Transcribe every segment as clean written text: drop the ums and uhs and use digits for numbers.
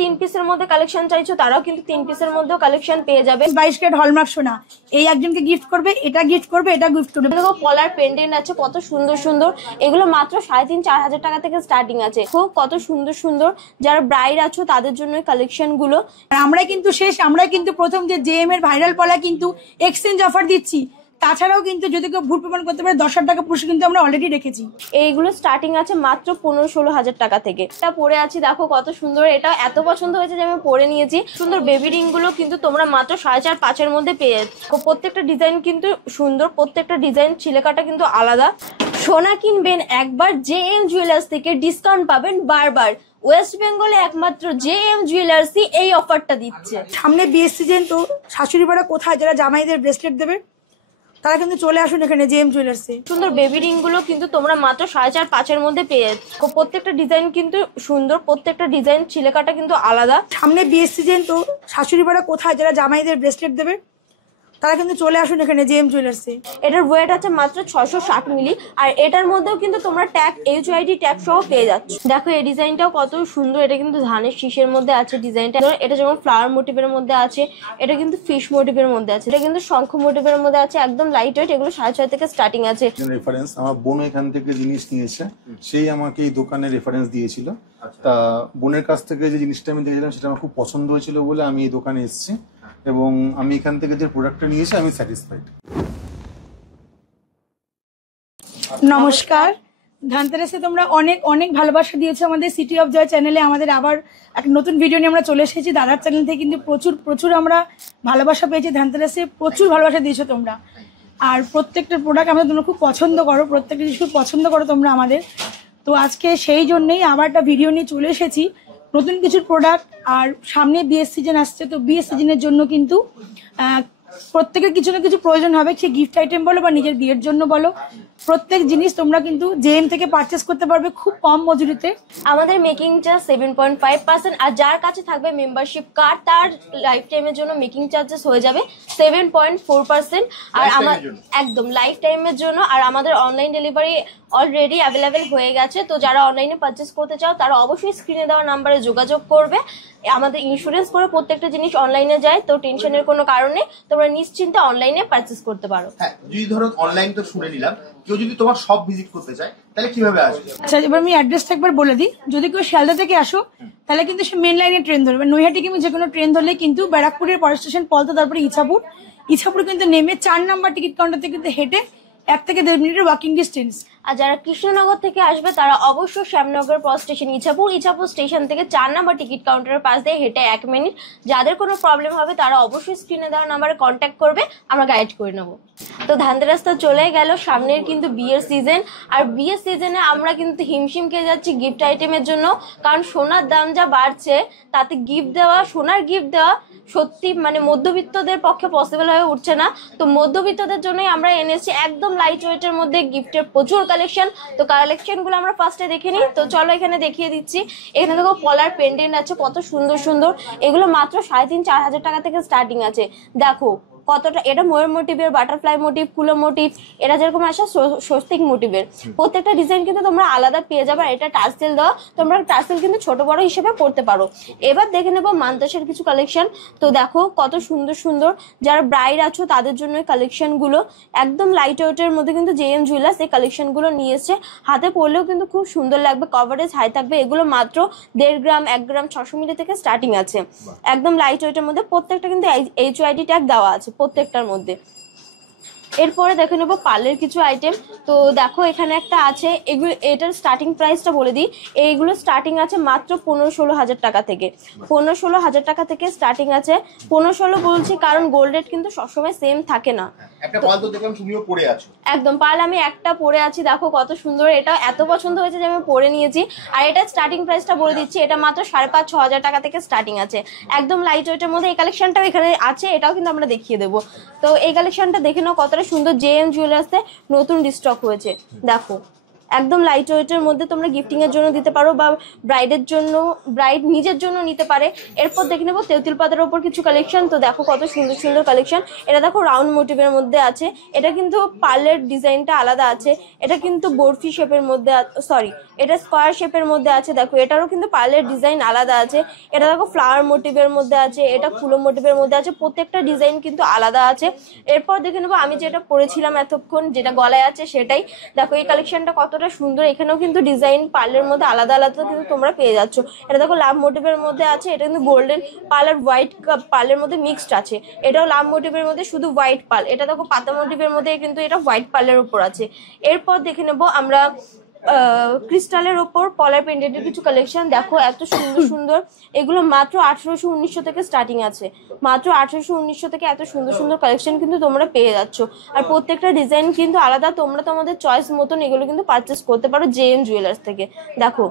3 পিসের মধ্যে কালেকশন চাইছো তারাও কিন্তু 3 পিসের মধ্যেও কালেকশন পেয়ে যাবে। 22 ক্যারেট হলমার্ক সোনা, এই একজনকে গিফট করবে, এটা গিফট করবে, এটা গিফট করবে। দেখো পলার পেন্ডেন্ট আছে কত সুন্দর সুন্দর, এগুলো মাত্র 3.5-4 হাজার টাকা থেকে স্টার্টিং আছে। খুব কত সুন্দর সুন্দর, যারা ব্রাইড আছো তাদের জন্য কালেকশন গুলো। আমরা কিন্তু আমরা কিন্তু প্রথম যে জেএম এর ভাইরাল পলা কিন্তু এক্সচেঞ্জ অফার দিচ্ছি, তাছাড়াও কিন্তু যদি কেউ ভুল প্রমাণ করতে পারে 10,000 টাকা পুরস্কার কিন্তু আমরা অলরেডি রেখেছি। এইগুলো স্টার্টিং আছে মাত্র 15-16 হাজার টাকা থেকে। এটা পরে আছি দেখো কত সুন্দর, এটা এত পছন্দ হয়েছে যে আমি পরে নিয়েছি। সুন্দর বেবি রিং গুলো কিন্তু তোমরা মাত্র 4.5-5 এর মধ্যে পেয়ে যাচ্ছ। প্রত্যেকটা ডিজাইন কিন্তু সুন্দর, প্রত্যেকটা ডিজাইন ছিলেকাটা কিন্তু আলাদা। সোনা কিনবেন একবার জেএম জুয়েলার্স থেকে, ডিসকাউন্ট পাবেন বারবার। ওয়েস্ট বেঙ্গলে একমাত্র জেএম জুয়েলার্সই এই অফারটা দিচ্ছে। সামনে বিয়ে সিজন, তো শাশুড়ি বাড়া কোথায় যারা জামাইদের ব্রেসলেট দেবে তারা কিন্তু চলে আসুন এখানে জেএম জুয়েলার্সে। সুন্দর বেবি রিং গুলো কিন্তু তোমরা মাত্র 4.5-5 এর মধ্যে পেয়ে যাচ্ছ। প্রত্যেকটা ডিজাইন কিন্তু সুন্দর, প্রত্যেকটা ডিজাইন ছিলেকাটা কিন্তু আলাদা। সামনে বিয়ে সিজন, তো শাশুড়ি বাড়া কোথায় যারা জামাইদের ব্রেসলেট দেবে তারা কিন্তু চলে আসুন এখানে জেএম জুয়েলার্সে। এটার ওয়েট আছে মাত্র 660 মিলি, আর এটার মধ্যেও কিন্তু তোমরা ট্যাগ HYD ট্যাগ সহ পেয়ে যাচ্ছ। দেখো এই ডিজাইনটাও কত সুন্দর, এটা কিন্তু ধানের শীষের মধ্যে আছে ডিজাইনটা। এটা যেমন ফ্লাওয়ার মোটিভের মধ্যে আছে, এটা কিন্তু ফিশ মোটিভের মধ্যে আছে, এটা কিন্তু শঙ্খ মোটিভের মধ্যে আছে, একদম লাইট ওয়েট। এগুলো 6.5 থেকে স্টার্টিং আছে। রেফারেন্স আমার বোন এখান থেকে জিনিস নিয়েছে, সেই আমাকে এই দোকানে রেফারেন্স দিয়েছিল। তা বোনের কাছ থেকে যে জিনিসটা আমি দেখেছিলাম সেটা আমার খুব পছন্দ হয়েছিল বলে আমি এই দোকানে এসেছি, এবং আমি এখান থেকে যে প্রোডাক্টটা নিয়েছি আমি স্যাটিসফাইড। নমস্কার, ধানতেরাসে তোমরা অনেক অনেক ভালোবাসা দিয়েছো আমাদের সিটি অফ জয় চ্যানেলে। আমাদের আবার একটা নতুন ভিডিও নিয়ে আমরা চলে এসেছি। দাদার চ্যানেল থেকে কিন্তু প্রচুর প্রচুর আমরা ভালোবাসা পেয়েছি। ধানতেরাসে প্রচুর ভালোবাসা দিয়েছো তোমরা, আর প্রত্যেকটা প্রোডাক্ট আমাদের তোমরা খুব পছন্দ করো, প্রত্যেকটা জিনিস খুব পছন্দ করো তোমরা আমাদের। তো আজকে সেই জন্যেই আবার একটা ভিডিও নিয়ে চলে এসেছি, নতুন কিছু প্রোডাক্ট। আর সামনে বিয়ের সিজন আসছে, তো বিয়ের সিজনের জন্য কিন্তু প্রত্যেকের কিছু না কিছু প্রয়োজন হবে, সে গিফট আইটেম বলো বা নিজের বিয়ের জন্য বলো, প্রত্যেক জিনিস তোমরা কিন্তু জেএম থেকে পারচেস করতে পারবে খুব কম মজুরিতে। আমাদের মেকিং চার্জ 7.5%, আর যার কাছে থাকবে মেম্বারশিপ কার্ড তার লাইফ টাইমের জন্য মেকিং চার্জেস হয়ে যাবে 7.4%। আর আমার একদম লাইফ টাইমের জন্য। আর আমাদের অনলাইন ডেলিভারি অলরেডি অ্যাভেলেবেল হয়ে গেছে, তো যারা অনলাইনে পারচেস করতে চাও তারা অবশ্যই স্ক্রিনে দেওয়া নাম্বারে যোগাযোগ করবে। আমাদের ইন্স্যুরেন্স করে প্রত্যেকটা জিনিস অনলাইনে যায়, তো টেনশনের কোনো কারণে তোমরা নিশ্চিন্তে অনলাইনে পারচেস করতে পারো। হ্যাঁ, যদি ধরো অনলাইন তো শুনে নিলাম, কেউ যদি তোমার শপ ভিজিট করতে চায় তাহলে কিভাবে আসবে? আচ্ছা, এবার আমি অ্যাড্রেসটা একবার বলে দিই। যদি কেউ শিয়ালদা থেকে আসো তাহলে কিন্তু সে মেন লাইনে ট্রেন ধরবে, নৈহাটি কিংবা যে কোনো ট্রেন ধরলে কিন্তু ব্যারাকপুরের পরের স্টেশন পলতা, তারপরে ইছাপুর কিন্তু নেমে 4 নম্বর টিকিট কাউন্টার থেকে কিন্তু হেঁটে 1 থেকে 1.5 মিনিটের ওয়াকিং ডিস্টেন্স। আর যারা কৃষ্ণনগর থেকে আসবে তারা অবশ্যই শ্যামনগর পর স্টেশন ইছাপুর স্টেশন থেকে 4 নম্বর টিকিট কাউন্টারের পাশ দিয়ে হেঁটে 1 মিনিট। যাদের কোনো প্রবলেম হবে তারা অবশ্যই স্ক্রিনে দেওয়া নাম্বারে কন্ট্যাক্ট করবে, আমরা গাইড করে নেবো। তো ধানতেরাস তো চলে গেল, সামনের কিন্তু বিয়ের সিজন। আর বিয়ের সিজনে আমরা কিন্তু হিমশিম খেয়ে যাচ্ছি গিফট আইটেমের জন্য, কারণ সোনার দাম যা বাড়ছে তাতে গিফট দেওয়া, সোনার গিফট দেওয়া সত্যি মানে মধ্যবিত্তদের পক্ষে পসিবল হয়ে উঠছে না। তো মধ্যবিত্তদের জন্যই আমরা এনেছি একদম লাইট ওয়েটের মধ্যে গিফটের প্রচুর কালেকশন। তো কালেকশনগুলো আমরা ফার্স্টে দেখে নিই। তো চলো এখানে দেখিয়ে দিচ্ছি। এখানে দেখো পলার পেন্ডেন্ট আছে কত সুন্দর সুন্দর, এগুলো মাত্র 3.5-4 হাজার টাকা থেকে স্টার্টিং আছে। দেখো কতটা, এটা ময়ূর মোটিভের, বাটারফ্লাই মোটিভ, কুলো মোটিভ, এটা যেরকম আসে স্বস্তিক মোটিভের। প্রত্যেকটা ডিজাইন কিন্তু তোমরা আলাদা পেয়ে যাবে। এটা টার্সেল দেওয়া, তোমরা টার্সেল কিন্তু ছোট বড় হিসেবে পড়তে পারো। এবার দেখে নেবো মান্তাসের কিছু কালেকশন। তো দেখো কত সুন্দর সুন্দর, যারা ব্রাইড আছো তাদের জন্য কালেকশন গুলো একদম লাইট ওয়েটের মধ্যে কিন্তু জেএম জুয়েলার্স এই কালেকশন গুলো নিয়ে এসছে। হাতে পরলেও কিন্তু খুব সুন্দর লাগবে, কভারেজ হাই থাকবে। এগুলো মাত্র 1.5 গ্রাম 1 গ্রাম 600 মিলি থেকে স্টার্টিং আছে, একদম লাইট ওয়েটের মধ্যে। প্রত্যেকটা কিন্তু HYD ট্যাগ দেওয়া আছে প্রত্যেকটার মধ্যে। এরপরে দেখে নেবো পার্লের কিছু আইটেম। তো দেখো এখানে একটা আছে, এগুলো এটার স্টার্টিং প্রাইসটা বলে দিই। এইগুলো স্টার্টিং আছে মাত্র 15-16 হাজার টাকা থেকে, 15-16 হাজার টাকা থেকে স্টার্টিং আছে। 15-16 বলছি কারণ গোল্ড রেট কিন্তু সবসময় সেম থাকে না। একটা পাল তো দেখলাম তুমিও পরে আছো। একদম পাল আমি একটা পরে আছি, দেখো কত সুন্দর, এটা এত পছন্দ হয়েছে যে আমি পরে নিয়েছি। আর এটা স্টার্টিং প্রাইসটা বলে দিচ্ছি, এটা মাত্র 5.5-6 হাজার টাকা থেকে স্টার্টিং আছে, একদম লাইট ওয়েটের মধ্যে। এই কালেকশনটাও এখানে আছে, এটাও কিন্তু আমরা দেখিয়ে দেবো। তো এই কালেকশনটা দেখে নাও কতটা সুন্দর, জেএম জুয়েলার্সে নতুন রিস্টক হয়েছে। দেখো একদম লাইট ওয়েটের মধ্যে তোমরা গিফটিং এর জন্য দিতে পারো বা ব্রাইডের জন্য, ব্রাইড নিজের জন্য নিতে পারে। এরপর দেখে নেবো তেঁতুল পাতার ওপর কিছু কালেকশন। তো দেখো কত সুন্দর সুন্দর কালেকশন। এটা দেখো রাউন্ড মোটিভের মধ্যে আছে, এটা কিন্তু পার্লের ডিজাইনটা আলাদা আছে। এটা কিন্তু বরফি শেপের মধ্যে, সরি এটা স্কোয়ার শেপের মধ্যে আছে। দেখো এটারও কিন্তু পার্লের ডিজাইন আলাদা আছে। এটা দেখো ফ্লাওয়ার মোটিভের মধ্যে আছে, এটা ফুলো মোটিভের মধ্যে আছে, প্রত্যেকটা ডিজাইন কিন্তু আলাদা আছে। এরপর দেখে নেবো আমি যেটা পরেছিলাম এতক্ষণ, যেটা গলায় আছে সেটাই। দেখো এই কালেকশনটা কতটা সুন্দর, এখানেও কিন্তু ডিজাইন পার্লের মধ্যে আলাদা আলাদা কিন্তু তোমরা পেয়ে যাচ্ছ। এটা দেখো লাভ মোটিভের মধ্যে আছে, এটা কিন্তু গোল্ডেন পার্ল আর হোয়াইট পার্লের মধ্যে মিক্সড আছে। এটাও লাভ মোটিভের মধ্যে শুধু হোয়াইট পার্ল। এটা দেখো পাতা মোটিভের মধ্যে কিন্তু এটা হোয়াইট পার্লের উপর আছে। এরপর দেখে নেবো আমরা ক্রিস্টালের ওপর পলার পেন্ডেন্টের কিছু কালেকশন। দেখো এত সুন্দর সুন্দর, এগুলো মাত্র 1800-1900 থেকে স্টার্টিং আছে। মাত্র 1800-1900 থেকে এত সুন্দর সুন্দর কালেকশন কিন্তু তোমরা পেয়ে যাচ্ছ। আর প্রত্যেকটা ডিজাইন কিন্তু আলাদা, তোমরা তোমাদের চয়েস মতন এগুলো কিন্তু পারচেস করতে পারো জেএম জুয়েলার্স থেকে। দেখো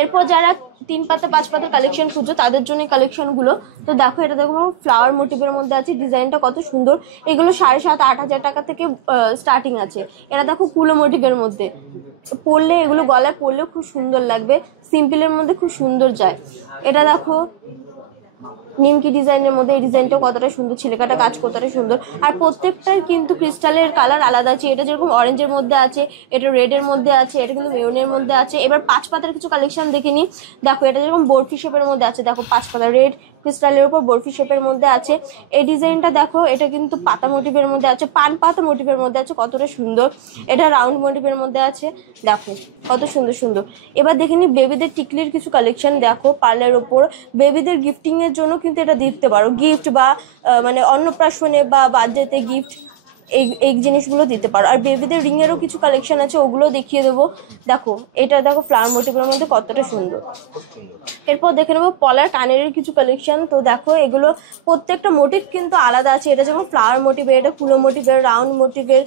এরপর যারা 3 পাতা 5 পাতার কালেকশন খুঁজছো তাদের জন্য কালেকশন গুলো। তো দেখো এটা দেখো ফ্লাওয়ার মোটিভের মধ্যে আছে, ডিজাইনটা কত সুন্দর। এগুলো 7,500-8 হাজার টাকা থেকে স্টার্টিং আছে। এটা দেখো কুলো মোটিভের মধ্যে, পরলে এগুলো গলায় পরলেও খুব সুন্দর লাগবে, সিম্পলের মধ্যে খুব সুন্দর যায়। এটা দেখো নিমকি ডিজাইনের মধ্যে, এই ডিজাইনটাও কতটা সুন্দর, ছিলেকাটা কাজ কতটা সুন্দর। আর প্রত্যেকটার কিন্তু ক্রিস্টালের কালার আলাদা আছে। এটা যেরকম অরেঞ্জের মধ্যে আছে, এটা রেডের মধ্যে আছে, এটা কিন্তু মেরুনের মধ্যে আছে। এবার 5 পাতার কিছু কালেকশন দেখে নিই। দেখো এটা যেরকম বরফি শেপের মধ্যে আছে, দেখো 5 পাতা রেড ক্রিস্টালের উপর বরফি শেপের মধ্যে আছে। এই ডিজাইনটা দেখো, এটা কিন্তু পাতা মোটিভের মধ্যে আছে, পান পাতা মোটিভের মধ্যে আছে, কতটা সুন্দর। এটা রাউন্ড মোটিভের মধ্যে আছে, দেখো কত সুন্দর সুন্দর। এবার দেখে নিই বেবিদের টিকলির কিছু কালেকশন। দেখো পার্লের ওপর বেবিদের গিফটিং এর জন্য কিন্তু এটা দিতে পারো, গিফট বা মানে অন্নপ্রাশনে বা বার্থডেতে গিফট, এই জিনিসগুলো দিতে পারো। আর বেবিদের রিং এরও কিছু কালেকশন আছে, ওগুলো দেখিয়ে দেবো। দেখো এটা দেখো ফ্লাওয়ার মোটিভের মধ্যে কতটা সুন্দর। এরপর দেখে নেবো পলার কানের কিছু কালেকশন। তো দেখো এগুলো প্রত্যেকটা মোটিভ কিন্তু আলাদা আছে। এটা যেমন ফ্লাওয়ার মোটিভের, এটা ফুলো মোটিভের, রাউন্ড মোটিভের।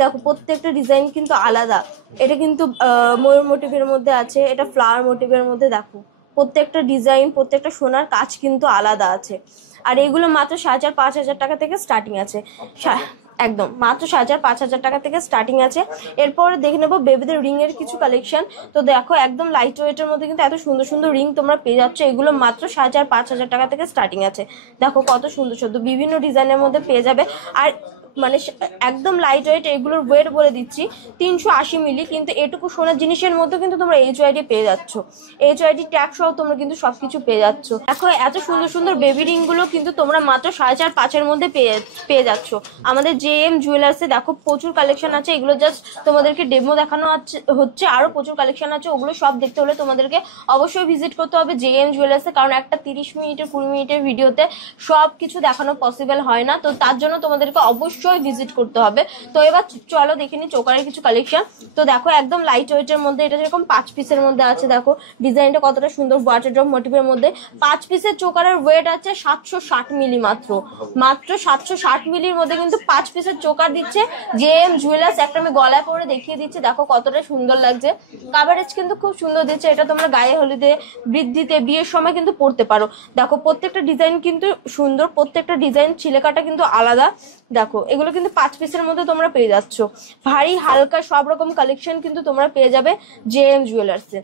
দেখো প্রত্যেকটা ডিজাইন কিন্তু আলাদা। এটা কিন্তু ময়ূর মোটিভের মধ্যে আছে, এটা ফ্লাওয়ার মোটিভের মধ্যে। দেখো প্রত্যেকটা ডিজাইন, প্রত্যেকটা সোনার কাজ কিন্তু আলাদা আছে। আর এগুলো মাত্র 7,500 টাকা থেকে স্টার্টিং আছে। একদম মাত্র 7,500 টাকা থেকে স্টার্টিং আছে। এরপর দেখে নেবো বেবিদের রিং এর কিছু কালেকশন। তো দেখো একদম লাইট ওয়েটের মধ্যে কিন্তু এত সুন্দর সুন্দর রিং তোমরা পেয়ে যাচ্ছ। এগুলো মাত্র 7,500 টাকা থেকে স্টার্টিং আছে। দেখো কত সুন্দর সুন্দর বিভিন্ন ডিজাইনের মধ্যে পেয়ে যাবে। আর মানে একদম লাইট ওয়েট, এগুলোর ওয়েট বলে দিচ্ছি 380 মিলি। কিন্তু এটুকু সোনার জিনিসের মধ্যে কিন্তু তোমরা HYD পেয়ে যাচ্ছ, HYD ট্যাগ সহ তোমরা কিন্তু সবকিছু পেয়ে যাচ্ছ। দেখো এত সুন্দর সুন্দর বেবি রিং গুলো কিন্তু তোমরা মাত্র 4,500-5,000 মধ্যে পেয়ে যাচ্ছ আমাদের জেএম জুয়েলার্সে। দেখো প্রচুর কালেকশন আছে, এগুলো জাস্ট তোমাদেরকে ডেমো দেখানো হচ্ছে। আরো প্রচুর কালেকশন আছে, ওগুলো সব দেখতে হলে তোমাদেরকে অবশ্যই ভিজিট করতে হবে জেএম জুয়েলার্সে। কারণ একটা 30 মিনিটের 20 মিনিটের ভিডিওতে সব কিছু দেখানো পসিবল হয় না, তো তার জন্য তোমাদেরকে অবশ্যই ভিজিট করতে হবে। তো এবার চলো দেখে নি চোকারের কিছু কালেকশন। তো দেখো একদম লাইট ওয়েটের মধ্যে, এটা যেরকম 5 পিসের মধ্যে আছে। দেখো ডিজাইনটা কতটা সুন্দর, ওয়াটার ড্রপ মোটিভের মধ্যে 5 পিসের চোকারের ওয়েট আছে 760 মিলি। মাত্র 760 মিলির মধ্যে কিন্তু 5 পিসের চোকার দিচ্ছে জেএম জুয়েলার্স। একটা আমি গলায় পরে দেখিয়ে দিচ্ছি, দেখো কতটা সুন্দর লাগছে। কাভারেজ কিন্তু খুব সুন্দর দিচ্ছে। এটা তোমরা গায়ে হলুদে, বৃদ্ধিতে, বিয়ের সময় কিন্তু পরতে পারো। দেখো প্রত্যেকটা ডিজাইন কিন্তু সুন্দর, প্রত্যেকটা ডিজাইন ছিলেকাটা কিন্তু আলাদা। দেখো এগুলো কিন্তু 5 পিসের মধ্যে তোমরা পেয়ে যাচ্ছ। ভারী হালকা সব রকম কালেকশন কিন্তু তোমরা পেয়ে যাবে জেএম জুয়েলার্সে।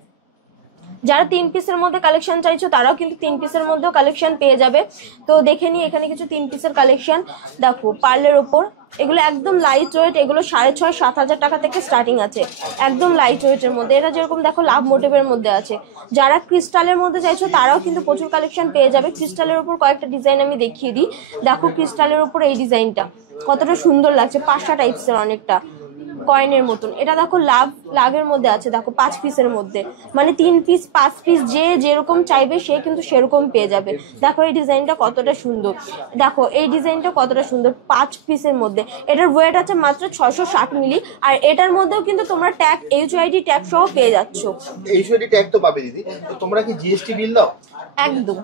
যারা 3 পিসের মধ্যে কালেকশন চাইছো তারাও কিন্তু 3 পিসের মধ্যেও কালেকশন পেয়ে যাবে। তো দেখে নি এখানে কিছু 3 পিসের কালেকশন। দেখো পার্লের ওপর, এগুলো একদম লাইট ওয়েট, এগুলো 6,500-7 হাজার টাকা থেকে স্টার্টিং আছে, একদম লাইট ওয়েটের মধ্যে। এটা যেরকম দেখো লাভ মোটিভের মধ্যে আছে। যারা ক্রিস্টালের মধ্যে চাইছো তারাও কিন্তু প্রচুর কালেকশন পেয়ে যাবে। ক্রিস্টালের উপর কয়েকটা ডিজাইন আমি দেখিয়ে দিই। দেখো ক্রিস্টালের উপর এই ডিজাইনটা কতটা সুন্দর লাগছে, 5টা টাইপসের, অনেকটা কয়েনের মতন। এটা দেখো লাভের মধ্যে আছে, দেখো 5 পিসের মধ্যে, মানে 3 পিস 5 পিস যে যেরকম চাইবে সে কিন্তু সেরকম পেয়ে যাবে। দেখো এই ডিজাইনটা কতটা সুন্দর, দেখো এই ডিজাইনটা কতটা সুন্দর 5 পিসের মধ্যে। এটার ওয়েট আছে মাত্র 660 মিলি। আর এটার মধ্যেও কিন্তু তোমরা ট্যাগ HYD ট্যাগ সহ পেয়ে যাচ্ছ। HYD ট্যাগ তো পাবে দিদি, তো তোমরা কি জিএসটি বিল দাও? একদম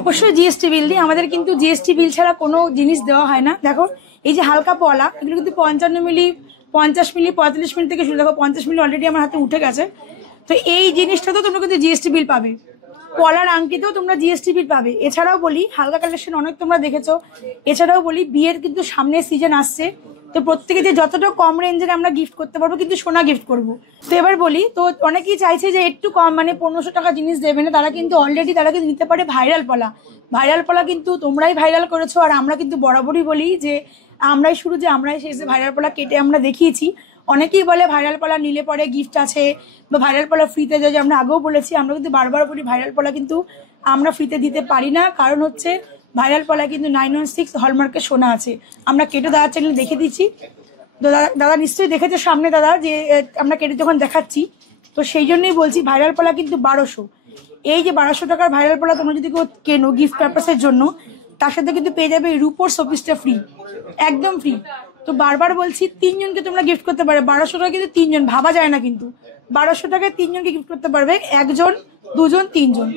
অবশ্যই জিএসটি বিল দিই। আমাদের কিন্তু জিএসটি বিল ছাড়া কোনো জিনিস দেওয়া হয় না। দেখো এই যে হালকা পলা, এগুলো কিন্তু 55 মিলি, 50 মিলি, 45 মিলি থেকে শুরু। দেখো 50 মিলি অলরেডি আমার হাতে উঠে গেছে। তো এই জিনিসটা তো তোমরা কিন্তু জিএসটি বিল পাবে। পলার আংটিতেও তোমরা জিএসটি বিল পাবে। এছাড়াও বলি হালকা কালেকশন অনেক তোমরা দেখেছো। এছাড়াও বলি বিয়ের কিন্তু সামনে সিজন আসছে, তো প্রত্যেকে যে যতটা কম রেঞ্জের আমরা গিফট করতে পারবো কিন্তু সোনা গিফট করবো। তো এবার বলি, তো অনেকেই চাইছে যে একটু কম মানে 1500 টাকা জিনিস দেবে না, তারা কিন্তু অলরেডি তারা কিন্তু নিতে পারে ভাইরাল পলা। ভাইরাল পলা কিন্তু তোমরাই ভাইরাল করেছো, আর আমরা কিন্তু বরাবরই বলি যে আমরাই শুরু, যে আমরাই শেষে ভাইরাল পলা কেটে আমরা দেখিয়েছি। অনেকেই বলে ভাইরাল পলা নিলে পরে গিফট আছে বা ভাইরাল পলা ফ্রিতে দেয়, যে আমরা আগেও বলেছি। আমরা কিন্তু বারবার বলি ভাইরাল পলা কিন্তু আমরা ফ্রিতে দিতে পারি না, কারণ হচ্ছে ভাইরাল পলা কিন্তু 916 হলমার্কের সোনা আছে। আমরা কেটে দাদার চ্যানেল দেখে দিচ্ছি, দাদা নিশ্চয়ই দেখেছে সামনে দাদা যে আমরা কেটে যখন দেখাচ্ছি, তো সেই জন্যই বলছি ভাইরাল পলা কিন্তু 1200। এই যে 1200 টাকার ভাইরাল পলা তোমরা যদি কেউ কেনো গিফট পারপাসের জন্য, তার সাথে কিন্তু পেয়ে যাবে রূপোর শোপিসটা ফ্রি, একদম ফ্রি। তো বারবার বলছি 3 জনকে তোমরা গিফট করতে পারবে। 1200 টাকা কিন্তু 3 জন, ভাবা যায় না কিন্তু 1200 টাকায় 3 জনকে গিফট করতে পারবে, 1 জন 2 জন 3 জন।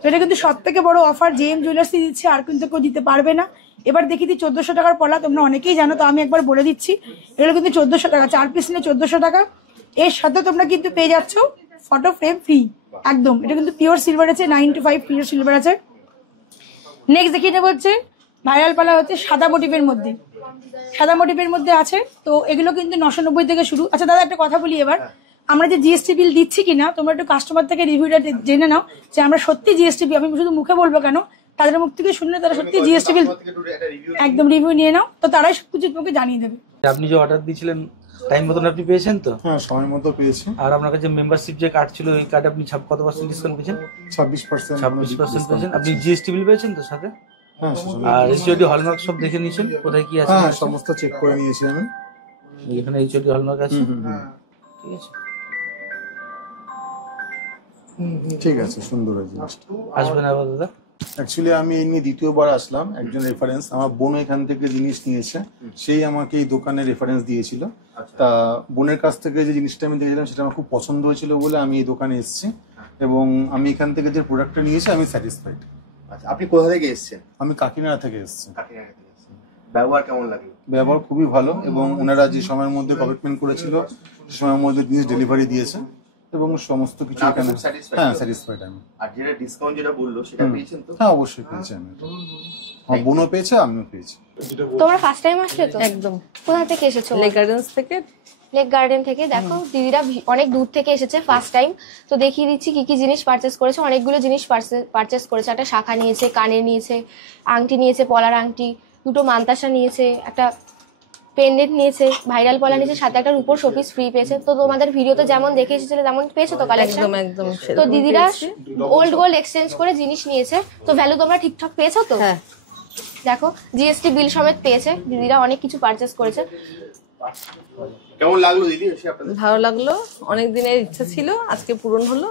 তো এটা কিন্তু সব থেকে বড় অফার জেএম জুয়েলার্সই দিচ্ছে, আর কিন্তু কেউ দিতে পারবে না। এবার দেখি 1400 টাকার পলা, তোমরা অনেকেই জানো, তো আমি একবার বলে দিচ্ছি। এগুলো কিন্তু 1400 টাকা, 4 পিস নিলে 1400 টাকা। এর সাথে তোমরা কিন্তু পেয়ে যাচ্ছ ফটো ফ্রেম ফ্রি একদম। এটা কিন্তু পিওর সিলভার আছে, 9 to 5 পিওর সিলভার আছে। নেক্সট দেখিয়ে নেবো হচ্ছে ভাইরাল পালা হচ্ছে সাদা মোটিভের মধ্যে, সাদা মোটিভের মধ্যে আছে। তো এগুলো কিন্তু 990 থেকে শুরু। আচ্ছা দাদা একটা কথা বলি, এবার আমরা যে জিএসটি বিল দিচ্ছি কিনা তোমরা একটু কাস্টমার থেকে রিভিউটা জেনে নাও, যে আমরা সত্যি জিএসটি বিল, আমি শুধু মুখে বলবো কেন, তাদের মুখ থেকে শুনলে তারা সত্যি জিএসটি বিল একদম রিভিউ নিয়ে নাও, তো তারাই সবকিছু তোমাকে জানিয়ে দেবে। আপনি যে অর্ডার দিয়েছিলেন টাইম মতন আপনি পেয়েছেন তো? হ্যাঁ, সময় মতো পেয়েছি। আর আপনার কাছে মেম্বারশিপ যে কার্ড ছিল, ওই কার্ডে আপনি কত % ডিসকাউন্ট পেয়েছেন? 26% 26% পেয়েছেন। আপনি জিএসটি বিল পেয়েছেন তো সাথে? হ্যাঁ, আর এইচওডি হলমার্ক সব দেখে নিয়েছেন, কোথায় কি আছে? হ্যাঁ, সমস্ত চেক করে নিয়েছি আমি। এখানে এইচওডি হলমার্ক আছে, ঠিক আছে। ঠিক আছে, সুন্দর হয়েছে। আসবেন আবার দাদা। অ্যাকচুয়ালি আমি এই নিয়ে দ্বিতীয়বার আসলাম। একজন রেফারেন্স, আমার বোন এখান থেকে জিনিস নিয়েছে, সেই আমাকে এই দোকানে রেফারেন্স দিয়েছিল। তা বোনের কাছ থেকে যে জিনিসটা আমি দেখেছিলাম সেটা আমার খুব পছন্দ হয়েছিল বলে আমি এই দোকানে এসেছি, এবং আমি এখান থেকে যে প্রোডাক্টটা নিয়েছি আমি স্যাটিসফাইড। আচ্ছা, আপনি কোথা থেকে এসেছেন? আমি কাকিনাড়া থেকে এসেছি। কাকিনাড়া থেকে এসেছেন। ব্যবহার কেমন লাগলো? ব্যবহার খুবই ভালো, এবং ওনারা যে সময়ের মধ্যে কমিটমেন্ট করেছিল সে সময়ের মধ্যে জিনিস ডেলিভারি দিয়েছে, এবং সমস্ত কিছু এখানে। হ্যাঁ, স্যাটিসফাইড আমি। আর যেটা ডিসকাউন্ট যেটা বললো সেটা পেয়েছেন তো? হ্যাঁ, অবশ্যই পেয়েছি আমি। আমার বোনও পেয়েছে, আমিও পেয়েছি। তোমরা ফার্স্ট টাইম আসলে তো? একদম। কোথা থেকে এসেছো? লেক গার্ডেন্স থেকে। লেক গার্ডেন থেকে। দেখো দিদিরা অনেক দূর থেকে এসেছে ফার্স্ট টাইম, তো দেখিয়ে দিচ্ছি কি কি জিনিস পারচেস করেছে। অনেকগুলো জিনিস পারচেস করেছে। একটা শাখা নিয়েছে, কানের নিয়েছে, আংটি নিয়েছে, পলার আংটি, 2টো মান্তাসা নিয়েছে, একটা পেন্ডেন্ট নিয়েছে, ভাইরাল পলা নিয়েছে, সাথে একটা রূপোর শোপিস ফ্রি পেয়েছে। তো তোমাদের ভিডিওতে যেমন দেখে এসেছিলে তেমন পেয়েছে তো কালেকশন? একদম একদম। তো দিদিরা ওল্ড গোল্ড এক্সচেঞ্জ করে জিনিস নিয়েছে, তো ভ্যালু তোমরা ঠিকঠাক পেয়েছো তো? হ্যাঁ। দেখো জিএসটি বিল সমেত পেয়েছে। দিদিরা অনেক কিছু পারচেস করেছে। কেমন লাগলো দিদি এসে আপনাদের? ভালো লাগলো, অনেক দিনের ইচ্ছা ছিল, আজকে পূরণ হলো,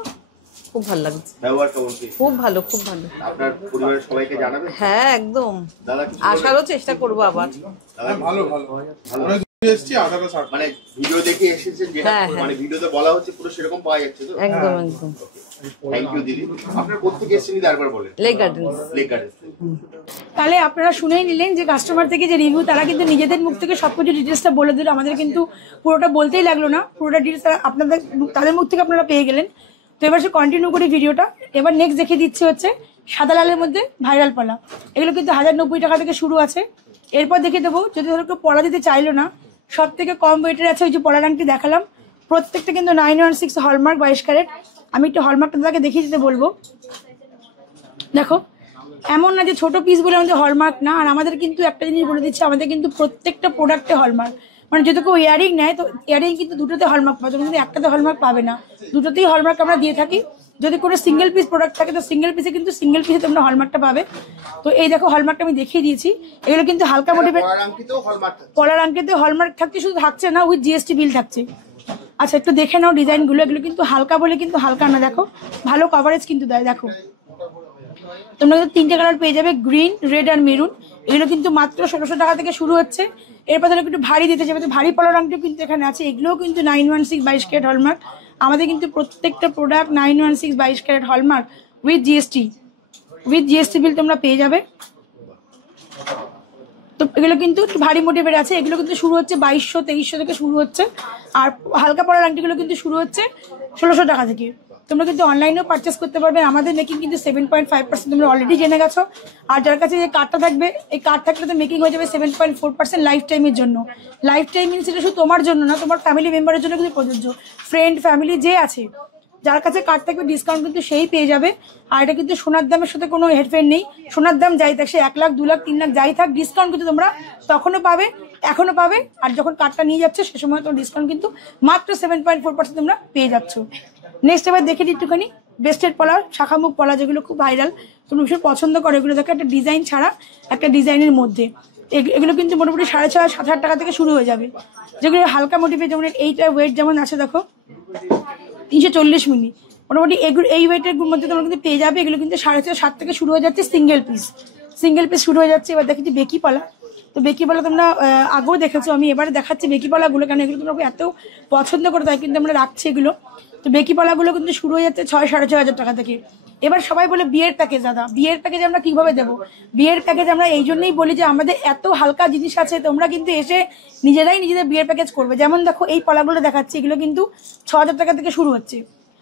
খুব ভালো লাগছে। ব্যবহার কেমন পেয়েছেন? খুব ভালো, খুব ভালো। আপনার পরিবারের সবাইকে জানাবেন? হ্যাঁ একদম, দাদা কিছু আসারও চেষ্টা করবো আবার। দাদা ভালো মানে ভিডিও দেখে এসেছেন, যেটা হ্যাঁ, হ্যাঁ। মানে ভিডিওতে বলা হচ্ছে পুরো সেরকম পাওয়া যাচ্ছে তো? একদম একদম। থ্যাংক ইউ দিদি। আপনার কোথেকে এসেছেন দিদি একবার বলেন? Lake gardens. Lake gardens. তাহলে আপনারা শুনেই নিলেন যে কাস্টমার থেকে যে রিভিউ, তারা কিন্তু নিজেদের মুখ থেকে সবকিছু ডিটেলসটা বলে দিল। আমাদের কিন্তু পুরোটা বলতেই লাগলো না, পুরোটা ডিটেলস আপনাদের তাদের মুখ থেকে আপনারা পেয়ে গেলেন। তো এবার সে কন্টিনিউ করি ভিডিওটা। এবার নেক্সট দেখিয়ে দিচ্ছি হচ্ছে সাদা লালের মধ্যে ভাইরাল পলা। এগুলো কিন্তু 1090 টাকা থেকে শুরু আছে। এরপর দেখিয়ে দেবো, যদি ধরো কেউ পলা দিতে চাইলো না, সব থেকে কম ওয়েটের আছে ওই যে পলার আংটি দেখালাম, প্রত্যেকটা কিন্তু 916 হলমার্ক 22 ক্যারেট। আমি একটু হলমার্কটা তাকে দেখিয়ে দিতে বলবো। দেখো, এমন না যে ছোট পিস বলে আমাদের হলমার্ক না। আর আমাদের কিন্তু একটা জিনিস বলে দিচ্ছি, আমাদের কিন্তু প্রত্যেকটা প্রোডাক্টে হলমার্ক, মানে যদি কেউ ইয়ারিং নেয় তো ইয়ারিং কিন্তু দুটোতে হলমার্ক পাবে, কিন্তু একটাতে হলমার্ক পাবে না, দুটোতেই হলমার্ক আমরা দিয়ে থাকি। যদি কোনো সিঙ্গেল পিস প্রোডাক্ট থাকে তো সিঙ্গেল পিসে কিন্তু সিঙ্গেল পিসে তোমরা হলমার্কটা পাবে। তো এই দেখো হলমার্কটা আমি দেখিয়ে দিয়েছি। এগুলো কিন্তু হালকা মোটিভেট, পলার আংটিতে হলমার্ক থাকছে, শুধু থাকছে না উইথ জিএসটি বিল থাকছে। আচ্ছা একটু দেখে নাও ডিজাইনগুলো। এগুলো কিন্তু হালকা বলে কিন্তু হালকা না, দেখো ভালো কভারেজ কিন্তু দেয়। দেখো তোমরা কিন্তু 3টে কালার পেয়ে যাবে, গ্রিন, রেড আর মেরুন। এগুলো কিন্তু মাত্র 1600 টাকা থেকে শুরু হচ্ছে। এরপর তাহলে একটু ভারী দিতে যাবে, তো ভারী পলার আংটিও কিন্তু এখানে আছে। এগুলোও কিন্তু 916 22 ক্যারেট হলমার্ক। আমাদের কিন্তু প্রত্যেকটা product 916 22 carat hallmark with GST bill তোমরা পেয়ে যাবে। তো এগুলো কিন্তু একটু ভারী মোটিভের আছে। এগুলো কিন্তু শুরু হচ্ছে 2200 2300 থেকে শুরু হচ্ছে। আর হালকা পলার আংটিগুলো কিন্তু শুরু হচ্ছে 1600 টাকা থেকে। তোমরা কিন্তু অনলাইনেও পারচেস করতে পারবে। আমাদের মেকিং কিন্তু 7.5% তোমরা অলরেডি জেনে গেছো। আর যার কাছে যে কার্ডটা থাকবে, এই কার্ড থাকলে তো মেকিং হয়ে যাবে 7.4% লাইফ টাইমের জন্য। লাইফ টাইম মিনস এটা শুধু তোমার জন্য না, তোমার ফ্যামিলি মেম্বারের জন্য কিন্তু প্রযোজ্য। ফ্রেন্ড ফ্যামিলি যে আছে, যার কাছে কার্ড থাকবে ডিসকাউন্ট কিন্তু সেই পেয়ে যাবে। আর এটা কিন্তু সোনার দামের সাথে কোনো হেরফের নেই। সোনার দাম যাই থাক, সে 1 লাখ 2 লাখ 3 লাখ যাই থাক, ডিসকাউন্ট কিন্তু তোমরা তখনও পাবে, এখনো পাবে। আর যখন কার্ডটা নিয়ে যাচ্ছে সে সময় তোমার ডিসকাউন্ট কিন্তু মাত্র 7.4% তোমরা পেয়ে যাচ্ছ। নেক্সট এবার দেখে দিই একটুখানি বেস্টেড পলা, শাখামুখ পলা, যেগুলো খুব ভাইরাল, তোমরা ভীষণ পছন্দ করো। এগুলো দেখো একটা ডিজাইন ছাড়া একটা ডিজাইনের মধ্যে। এগুলো কিন্তু মোটামুটি 6,500-7,000 টাকা থেকে শুরু হয়ে যাবে। যেগুলো হালকা মোটিভে, যেমন এইটা ওয়েট যেমন আছে দেখো 340 মিলি, মোটামুটি এগুলো এই ওয়েটের মধ্যে তোমরা কিন্তু পেয়ে যাবে। এগুলো কিন্তু 6,500-7 থেকে শুরু হয়ে যাচ্ছে, সিঙ্গেল পিস শুরু হয়ে যাচ্ছে। এবার দেখেছি বেকি পলা। তো বেকি পলা তোমরা আগেও দেখেছো, আমি এবারে দেখাচ্ছি বেকি পলাগুলো, কারণ এগুলো তোমরা এত পছন্দ করো তাই কিন্তু আমরা রাখছি এগুলো। তো বেকি পলাগুলো কিন্তু শুরু হয়ে যাচ্ছে 6,000-6,500 টাকা থেকে। এবার সবাই বলে বিয়ের প্যাকেজ, দাদা বিয়ের প্যাকেজ আমরা কিভাবে দেবো? বিয়ের প্যাকেজ আমরা এই জন্যই বলি যে আমাদের এত হালকা জিনিস আছে, তোমরা কিন্তু এসে নিজেরাই নিজেদের বিয়ের প্যাকেজ করবে। যেমন দেখো এই পলাগুলো দেখাচ্ছি, এগুলো কিন্তু 6,000 টাকা থেকে শুরু হচ্ছে,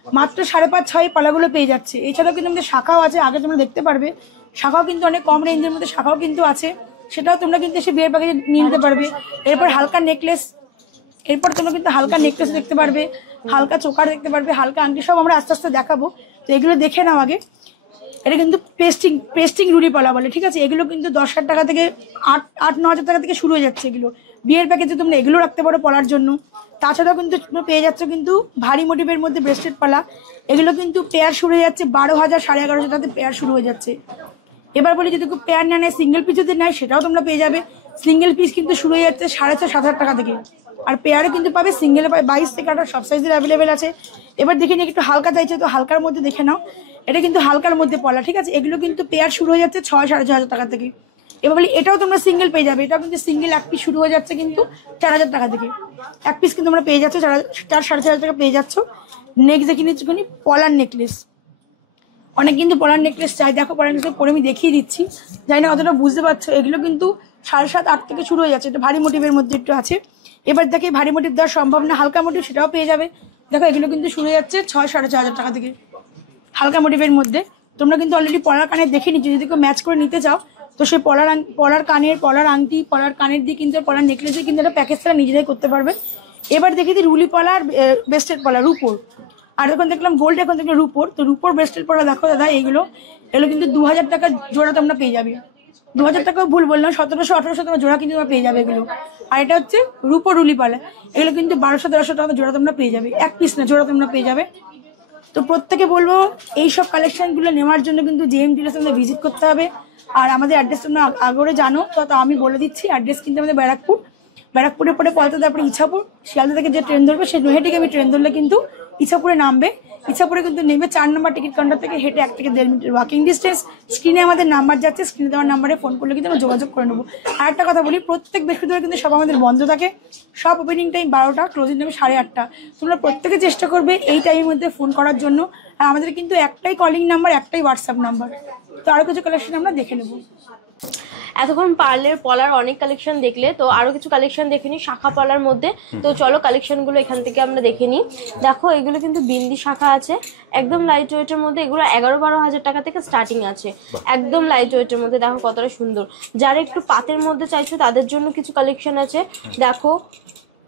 মাত্র 5,500 পলাগুলো পেয়ে যাচ্ছে। এছাড়াও কিন্তু আমাদের শাখাও আছে, আগে তোমরা দেখতে পারবে শাখাও কিন্তু অনেক কম রেঞ্জের মধ্যে শাখাও কিন্তু আছে, সেটাও তোমরা কিন্তু এসে বিয়ের প্যাকেজে নিয়ে নিতে পারবে। এরপর হালকা নেকলেস, এরপর তোমরা কিন্তু হালকা নেকলেস দেখতে পারবে, হালকা চোকার দেখতে পারবে, হালকা আংটি, সব আমরা আস্তে আস্তে দেখাবো। তো এগুলো দেখে নাও আগে। এটা কিন্তু পেস্টিং রুডি পলা বলে, ঠিক আছে? এগুলো কিন্তু 10,000 টাকা থেকে 8-9,000 টাকা থেকে শুরু হয়ে যাচ্ছে। এগুলো বিয়ের প্যাকেজে তোমরা এগুলো রাখতে পারো পলার জন্য। তাছাড়াও কিন্তু তোমরা পেয়ে যাচ্ছ কিন্তু ভারী মোটিভের মধ্যে ব্রেস্টেড পলা। এগুলো কিন্তু পেয়ার শুরু হয়ে যাচ্ছে 12,000 11,500 টাকাতে পেয়ার শুরু হয়ে যাচ্ছে। এবার বলি যদি কেউ পেয়ার না নেয়, সিঙ্গেল পিস যদি নেয় সেটাও তোমরা পেয়ে যাবে। সিঙ্গেল পিস কিন্তু শুরু হয়ে যাচ্ছে 6,500-7,000 টাকা থেকে। আর পেয়ারে কিন্তু পাবে, সিঙ্গেলে পাবে 22 থেকে 28 সব সাইজের অ্যাভেলেবেল আছে। এবার দেখে নিয়ে একটু হালকা চাইছে, তো হালকার মধ্যে দেখে নাও। এটা কিন্তু হালকার মধ্যে পলা, ঠিক আছে? এগুলো কিন্তু পেয়ার শুরু হয়ে যাচ্ছে 6,000-6,500 টাকা থেকে। এবার বলি এটাও তোমরা সিঙ্গেল পেয়ে যাবে। এটাও কিন্তু সিঙ্গেল এক পিস শুরু হয়ে যাচ্ছে কিন্তু 4,000 টাকা থেকে। এক পিস কিন্তু তোমরা পেয়ে যাচ্ছ 4,000-4,500 টাকা পেয়ে যাচ্ছ। নেক্সট দেখে নিচ্ছি পলার নেকলেস। অনেক কিন্তু পলার নেকলেস চাই, দেখো পলার নেকলেস পরে আমি দেখিয়ে দিচ্ছি, জানি না অতটা বুঝতে পারছো। এগুলো কিন্তু 7,500-8 থেকে শুরু হয়ে যাচ্ছে। এটা ভারী মোটিভের মধ্যে একটু আছে। এবার দেখে ভারী মোটিভ দেওয়া সম্ভব না, হালকা মোটিভ সেটাও পেয়ে যাবে। দেখো এগুলো কিন্তু শুরু হয়ে যাচ্ছে 6,000-4,500 টাকা থেকে হালকা মোটিভের মধ্যে। তোমরা কিন্তু অলরেডি পলার কানের দেখে নিচ্ছ, যদি কেউ ম্যাচ করে নিতে চাও তো সে পলার কানের, পলার আংটি, পলার কানের দিয়ে কিন্তু পলার নেকলেসে কিন্তু একটা প্যাকেজ তারা নিজেরাই করতে পারবে। এবার দেখে দিই রুলি পলা আর বেস্টেড পলা, রুপোর। আর এখন দেখলাম গোল্ড, এখন দেখলাম রুপোর। তো রুপোর ব্রেসলেট পরা দেখো দাদা, এগুলো কিন্তু 2,000 টাকা জোড়া তোমরা পেয়ে যাবে। 2,000 টাকাও ভুল বললাম, 1,700-1,800 তোমার জোড়া কিন্তু তোমরা পেয়ে যাবে এগুলো। আর এটা হচ্ছে রুপোর রুলি পালা, এগুলো কিন্তু 1,200-1,300 টাকা জোড়া তোমরা পেয়ে যাবে। এক পিস না, জোড়া তোমরা পেয়ে যাবে। তো প্রত্যেকে বলবো এইসব কালেকশনগুলো নেওয়ার জন্য কিন্তু জেএম জুয়েলার্স তোমরা ভিজিট করতে হবে। আর আমাদের অ্যাড্রেস তোমরা আগরে জানো, তো আমি বলে দিচ্ছি। অ্যাড্রেস কিন্তু আমাদের ব্যারাকপুরের পরে পলতা, তারপরে ইছাপুর। শিয়ালদা থেকে যে ট্রেন ধরবে সেই নৈহাটিকে আমি ট্রেন ধরলে কিন্তু ইছাপুরে নামবে। ইছাপুরে কিন্তু নেমে 4 নম্বর টিকিট কাউন্টার থেকে হেঁটে 1 থেকে 1.5 মিনিটের ওয়াকিং ডিস্টেন্স। স্ক্রিনে আমাদের নাম্বার যাচ্ছে, স্ক্রিনে দেওয়ার নাম্বারে ফোন করলে কিন্তু আমরা যোগাযোগ করে নেবো। আর একটা কথা বলি, প্রত্যেক বৃহস্পতিবার কিন্তু সব আমাদের বন্ধ থাকে। সব ওপেনিং টাইম 12টা, ক্লোজিং টাইম 8:30। তোমরা প্রত্যেকে চেষ্টা করবে এই টাইমের মধ্যে ফোন করার জন্য। আর আমাদের কিন্তু একটাই কলিং নাম্বার, একটাই হোয়াটসঅ্যাপ নাম্বার। তো আরো কিছু কালেকশন আমরা দেখে নেবো। এতক্ষণ পার্লের পলার অনেক কালেকশন দেখলে, তো আরো কিছু কালেকশন দেখে নিই শাখা পলার মধ্যে। তো চলো কালেকশন গুলো এখান থেকে আমরা দেখে নিই। দেখো এগুলো কিন্তু বিন্দি শাখা আছে, একদম লাইট ওয়েটের মধ্যে। এগুলো 11-12 হাজার টাকা থেকে স্টার্টিং আছে, একদম লাইট ওয়েটের মধ্যে। দেখো কতটা সুন্দর। যারা একটু পাতের মধ্যে চাইছো তাদের জন্য কিছু কালেকশন আছে। দেখো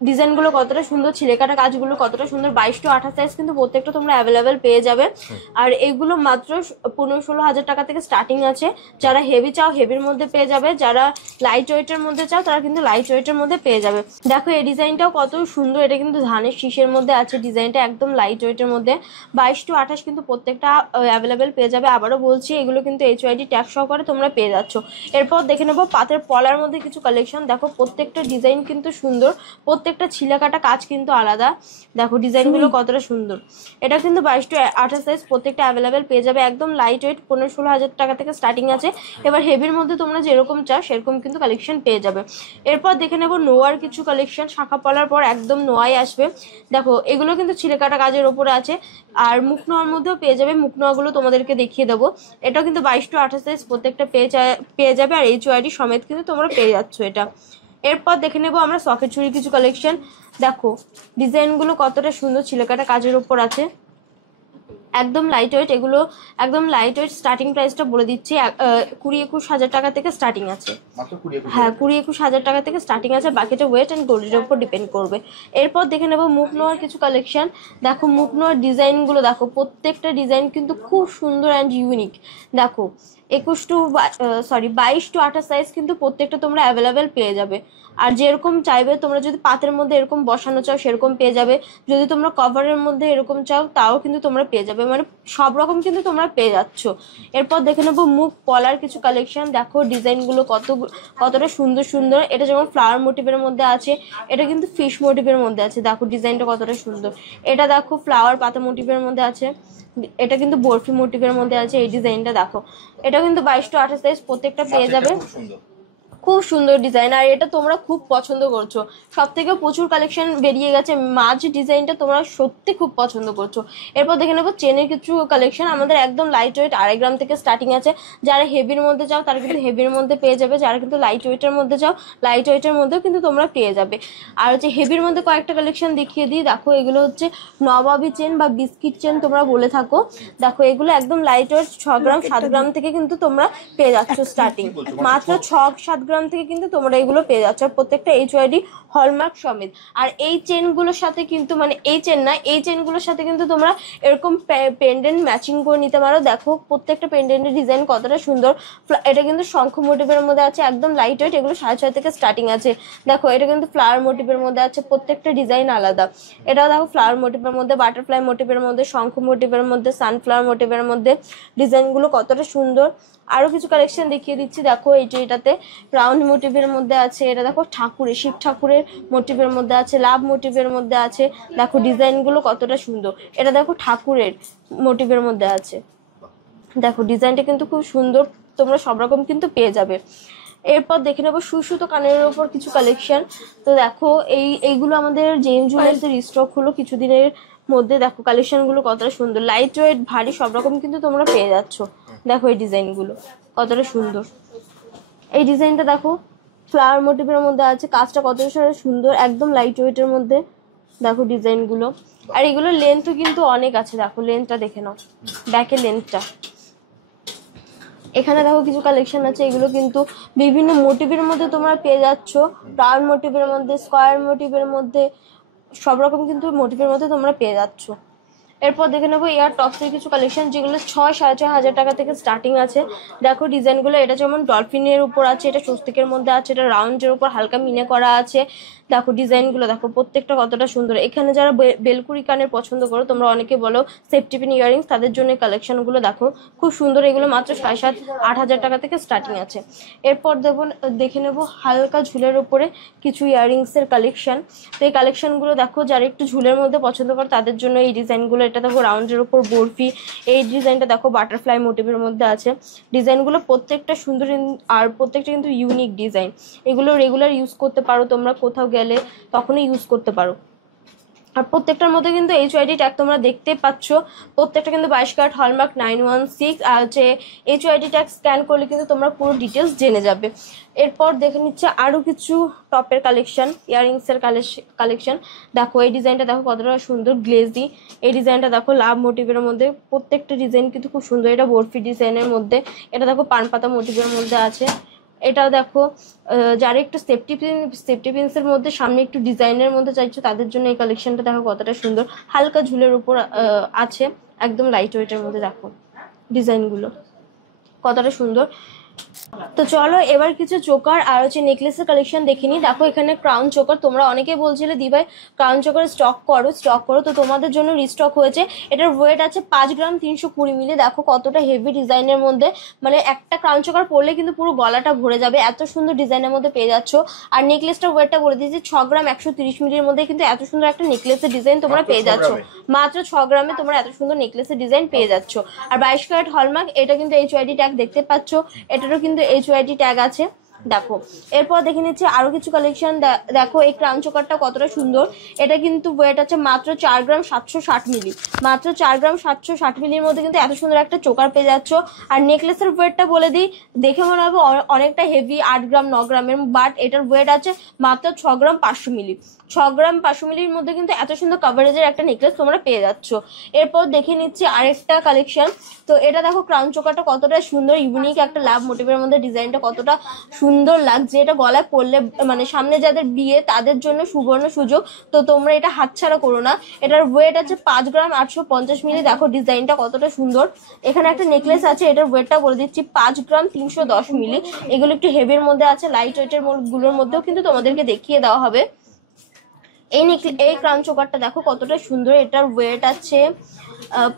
ডিজাইনগুলো কতটা সুন্দর, ছিলেকাটা কাজগুলো কতটা সুন্দর। 22-28 সাইজ কিন্তু প্রত্যেকটা তোমরা অ্যাভেলেবেল পেয়ে যাবে। আর এগুলো মাত্র 15-16 হাজার টাকা থেকে স্টার্টিং আছে। যারা হেভি চাও হেভির মধ্যে পেয়ে যাবে, যারা লাইট ওয়েটের মধ্যে চাও তারা কিন্তু লাইট ওয়েটের মধ্যে পেয়ে যাবে। দেখো এই ডিজাইনটাও কত সুন্দর, এটা কিন্তু ধানের শীষের মধ্যে আছে ডিজাইনটা, একদম লাইট ওয়েটের মধ্যে। 22-28 কিন্তু প্রত্যেকটা অ্যাভেলেবেল পেয়ে যাবে। আবারও বলছি এগুলো কিন্তু HYD ট্যাগ সহকারে তোমরা পেয়ে যাচ্ছ। এরপর দেখে নেবো পাতের পলার মধ্যে কিছু কালেকশন। দেখো প্রত্যেকটা ডিজাইন কিন্তু সুন্দর, প্রত্যেকটা ছিলাকাটা কাজ কিন্তু আলাদা। দেখো ডিজাইনগুলো কতটা সুন্দর। এটা কিন্তু 22-28 সাইজ প্রত্যেকটা অ্যাভেলেবেল পেয়ে যাবে, একদম লাইট ওয়েট। 15-16 হাজার টাকা থেকে স্টার্টিং আছে। এবার হেভির মধ্যে তোমরা যেরকম চাও সেরকম কিন্তু কালেকশন পেয়ে যাবে। এরপর দেখে নেবো নোয়ার কিছু কালেকশন। শাখা পলার পর একদম নোয়াই আসবে। দেখো এগুলো কিন্তু ছিলেকাটা কাজের ওপরে আছে। আর মুখ নোয়ার মধ্যেও পেয়ে যাবে, মুখ নোয়াগুলো তোমাদেরকে দেখিয়ে দেবো। এটাও কিন্তু 22-28 সাইজ প্রত্যেকটা পেয়ে যাবে। আর HYD সমেত কিন্তু তোমরা পেয়ে যাচ্ছ এটা। এরপর দেখে নেবো আমরা সকেট চুড়ির কিছু কালেকশন। দেখো ডিজাইনগুলো কতটা সুন্দর, ছিলেকাটা কাজের উপর আছে। একদম লাইট ওয়েট, এগুলো একদম লাইট ওয়েট। স্টার্টিং প্রাইসটা বলে দিচ্ছি, 20-21 হাজার টাকা থেকে স্টার্টিং আছে। মাত্র 20-21 হ্যাঁ, 20-21 হাজার টাকা থেকে স্টার্টিং আছে, বাকিটা ওয়েট অ্যান্ড গোল্ডের উপর ডিপেন্ড করবে। এরপর দেখে নেবো মুখ নোয়ার কিছু কালেকশন। দেখো মুখ নোয়ার ডিজাইনগুলো দেখো, প্রত্যেকটা ডিজাইন কিন্তু খুব সুন্দর অ্যান্ড ইউনিক। দেখো 22-28 সাইজ কিন্তু প্রত্যেকটা তোমরা অ্যাভেলেবেল পেয়ে যাবে। আর যেরকম চাইবে তোমরা, যদি পাতের মধ্যে এরকম বসানো চাও সেরকম পেয়ে যাবে, যদি তোমরা কভারের মধ্যে এরকম চাও তাও কিন্তু তোমরা পেয়ে যাবে, মানে সব রকম কিন্তু তোমরা পেয়ে যাচ্ছ। এরপর দেখে নেবো মুখ পলার কিছু কালেকশন। দেখো ডিজাইনগুলো কতটা সুন্দর সুন্দর। এটা যেমন ফ্লাওয়ার মোটিভের মধ্যে আছে, এটা কিন্তু ফিশ মোটিভের মধ্যে আছে। দেখো ডিজাইনটা কতটা সুন্দর। এটা দেখো ফ্লাওয়ার পাতা মোটিভের মধ্যে আছে, এটা কিন্তু বরফি মোটিভের মধ্যে আছে। এই ডিজাইনটা দেখো, এটা কিন্তু 22-28 সাইজ প্রত্যেকটা পেয়ে যাবে। খুব সুন্দর। খুব সুন্দর ডিজাইন, আর এটা তোমরা খুব পছন্দ করছো। সব থেকে প্রচুর কালেকশন বেরিয়ে গেছে, মাঝ ডিজাইনটা তোমরা সত্যি খুব পছন্দ করছো। এরপর দেখে নেবো চেনের কিছু কালেকশন। আমাদের একদম লাইট ওয়েট 2.5 গ্রাম থেকে স্টার্টিং আছে। যারা হেভির মধ্যে চাও তারা কিন্তু হেভির মধ্যে পেয়ে যাবে, যারা কিন্তু লাইট ওয়েটের মধ্যে চাও লাইট ওয়েটের মধ্যেও কিন্তু তোমরা পেয়ে যাবে। আর হচ্ছে হেভির মধ্যে কয়েকটা কালেকশন দেখিয়ে দিই। দেখো এগুলো হচ্ছে নবাবী চেন বা বিস্কিট চেন তোমরা বলে থাকো। দেখো এগুলো একদম লাইট ওয়েট 6 গ্রাম 7 গ্রাম থেকে কিন্তু তোমরা পেয়ে যাচ্ছ স্টার্টিং, মাত্র 6-7 গ্রাম থেকে কিন্তু তোমরা এগুলো পেয়ে যাচ্ছ, প্রত্যেকটা HYD হলমার্ক সমেত। আর এই চেনগুলোর সাথে কিন্তু, মানে এই চেন না, এই চেনগুলোর সাথে কিন্তু তোমরা এরকম পেন্ডেন্ট ম্যাচিং করে নিতে পারো। দেখো প্রত্যেকটা পেন্ডেন্টের ডিজাইন কতটা সুন্দর। এটা কিন্তু শঙ্খ মোটিভের মধ্যে আছে, একদম লাইট ওয়েট, এগুলো 6.5 থেকে স্টার্টিং আছে। দেখো এটা কিন্তু ফ্লাওয়ার মোটিভের মধ্যে আছে, প্রত্যেকটা ডিজাইন আলাদা। এটাও দেখো ফ্লাওয়ার মোটিভের মধ্যে, বাটারফ্লাই মোটিভের মধ্যে, শঙ্খ মোটিভের মধ্যে, সানফ্লাওয়ার মোটিভের মধ্যে। ডিজাইনগুলো কতটা সুন্দর। আরো কিছু কালেকশন দেখিয়ে দিচ্ছি। দেখো এটাতে রাউন্ড মোটিভের মধ্যে আছে, এটা দেখো ঠাকুরের, শিব ঠাকুরের মোটিভের মধ্যে আছে, লাভ মোটিভের মধ্যে আছে। দেখো ডিজাইনগুলো কতটা সুন্দর। এটা দেখো ঠাকুরের মোটিভের মধ্যে আছে। দেখো ডিজাইনটা কিন্তু খুব সুন্দর, তোমরা সব রকম কিন্তু পেয়ে যাবে। এরপর দেখে নেবো সুতো কানের ওপর কিছু কালেকশন। তো দেখো এইগুলো আমাদের জেম জুয়েলার্সের স্টক হলো কিছুদিনের মধ্যে। দেখো কালেকশনগুলো কতটা সুন্দর, লাইট ওয়েট ভারী সব রকম কিন্তু তোমরা পেয়ে যাচ্ছ। দেখো এই ডিজাইনগুলো কতটা সুন্দর। এই ডিজাইনটা দেখো ফ্লাওয়ার মোটিভের মধ্যে আছে, কাজটা কতটা সুন্দর, একদম লাইট ওয়েটের মধ্যে। দেখো ডিজাইনগুলো, আর এগুলোর লেন্থও কিন্তু অনেক আছে। দেখো লেন্থটা দেখে নাও, ব্যাকের লেন্থটা। এখানে দেখো কিছু কালেকশন আছে, এগুলো কিন্তু বিভিন্ন মোটিভের মধ্যে তোমরা পেয়ে যাচ্ছ, রাউন্ড মোটিভের মধ্যে, স্কোয়ার মোটিভের মধ্যে, সব রকম কিন্তু মোটিভের মধ্যে তোমরা পেয়ে যাচ্ছ। এরপর দেখে নেবো এয়ার টপসের কিছু কালেকশন, যেগুলো 6-6.5 হাজার টাকা থেকে স্টার্টিং আছে। দেখো ডিজাইনগুলো, এটা যেমন ডলফিনের উপর আছে, এটা স্বস্তিকের মধ্যে আছে, এটা রাউন্ডের উপর হালকা মিনে করা আছে। দেখো ডিজাইনগুলো দেখো প্রত্যেকটা কতটা সুন্দর। এখানে যারা বেলকুড়ি কানের পছন্দ করো, তোমরা অনেকে বলো সেফটি পিন ইয়ারিংস, তাদের জন্য এই কালেকশনগুলো দেখো খুব সুন্দর। এগুলো মাত্র 7-8 হাজার টাকা থেকে স্টার্টিং আছে। এরপর দেখে নেবো হালকা ঝুলের উপরে কিছু ইয়ারিংসের কালেকশন। তো এই কালেকশনগুলো দেখো, যারা একটু ঝুলের মধ্যে পছন্দ করে তাদের জন্য এই ডিজাইনগুলো। এটা দেখো রাউন্ডের উপর বরফি, এই ডিজাইনটা দেখো বাটারফ্লাই মোটিভের মধ্যে আছে। ডিজাইনগুলো প্রত্যেকটা সুন্দর আর প্রত্যেকটা কিন্তু ইউনিক ডিজাইন। এগুলো রেগুলার ইউজ করতে পারো, তোমরা কোথাও গেলে তখনই ইউজ করতে পারো। আর প্রত্যেকটার মধ্যে কিন্তু HYD ট্যাগ তোমরা দেখতে পাচ্ছ, প্রত্যেকটা কিন্তু 22 ক্যারেট হলমার্ক 916। আর হচ্ছে HYD ট্যাগ স্ক্যান করলে কিন্তু তোমরা পুরো ডিটেলস জেনে যাবে। এরপর দেখে নিচ্ছে আরো কিছু টপের কালেকশন, ইয়ারিংসের কালেকশন। দেখো এই ডিজাইনটা দেখো কতটা সুন্দর, গ্লেজি। এই ডিজাইনটা দেখো লাভ মোটিভের মধ্যে, প্রত্যেকটা ডিজাইন কিন্তু খুব সুন্দর। এটা বরফি ডিজাইনের মধ্যে, এটা দেখো পান পাতা মোটিভের মধ্যে আছে। এটাও দেখো, যারা একটু সেফটি পিনসের মধ্যে সামনে একটু ডিজাইনের মধ্যে চাইছো তাদের জন্য এই কালেকশনটা দেখো কতটা সুন্দর, হালকা ঝুলের উপর আছে, একদম লাইট ওয়েটের মধ্যে। দেখো ডিজাইনগুলো কতটা সুন্দর। তো চলো এবার কিছু চোকার আর হচ্ছে নেকলেসের কালেকশন দেখে নিই। দেখো এখানে ক্রাউন চোকার, তোমরা অনেকেই বলছিলে দি ভাই ক্রাউন চোকার স্টক করো, তো তোমাদের জন্য রিস্টক হয়েছে। এটার ওয়েট আছে 5 গ্রাম 320 মিলি। দেখো কতটা হেভি ডিজাইনের মধ্যে, মানে একটা ক্রাউন চোকার পরলে কিন্তু পুরো গলাটা ভরে যাবে, এত সুন্দর ডিজাইনের মধ্যে পেয়ে যাচ্ছ। আর নেকলেসটার ওয়েটটা বলে দিয়েছি 6 গ্রাম 130 মিলির মধ্যে কিন্তু এত সুন্দর একটা নেকলেসের ডিজাইন তোমরা পেয়ে যাচ্ছ। মাত্র 6 গ্রামে তোমরা এত সুন্দর নেকলেসের ডিজাইন পেয়ে যাচ্ছ। আর 22 ক্যারেট হলমার্ক, এটা কিন্তু HYD ট্যাগ দেখতে পাচ্ছ, এটারও কিন্তু HYD ট্যাগ আছে। দেখো এরপর দেখে নিচ্ছি আরো কিছু কালেকশন। দেখো এই ক্রাউন চোকারটা কতটা সুন্দর। এটা কিন্তু ওয়েট আছে মাত্র 4 গ্রাম 760 মিলি। মাত্র 4 গ্রাম 760 মিলির মধ্যে কিন্তু এত সুন্দর একটা চোকার পেয়ে যাচ্ছ। আর নেকলেসের ওয়েটটা বলে দিই, দেখে মনে হবে অনেকটা হেভি, 8 গ্রাম 9 গ্রামের, বাট এটার ওয়েট আছে মাত্র 6 গ্রাম 500 মিলি। 6 গ্রাম 500 মিলির মধ্যে কিন্তু এত সুন্দর কভারেজের একটা নেকলেস তোমরা পেয়ে যাচ্ছ। এরপর দেখে নিচ্ছি আরেকটা কালেকশন। তো এটা দেখো ক্রাউন চোকারটা কতটা সুন্দর, ইউনিক একটা লাভ মোটিভের মধ্যে ডিজাইনটা কতটা সুন্দর লাগছে। এটা গলায় পরলে মানে সামনে যাদের বিয়ে তাদের জন্য সুবর্ণ সুযোগ, তো তোমরা এটা হাতছাড়া করো না। এটার ওয়েট আছে 5 গ্রাম 850 মিলি। দেখো ডিজাইনটা কতটা সুন্দর। এখানে একটা নেকলেস আছে, এটার ওয়েটটা বলে দিচ্ছি 5 গ্রাম 310 মিলি। এগুলো একটু হেভির মধ্যে আছে, লাইট ওয়েটের গুলোর মধ্যেও কিন্তু তোমাদেরকে দেখিয়ে দেওয়া হবে। এই ক্রাউন চোকারটা দেখো কতটা সুন্দর। এটার ওয়েট আছে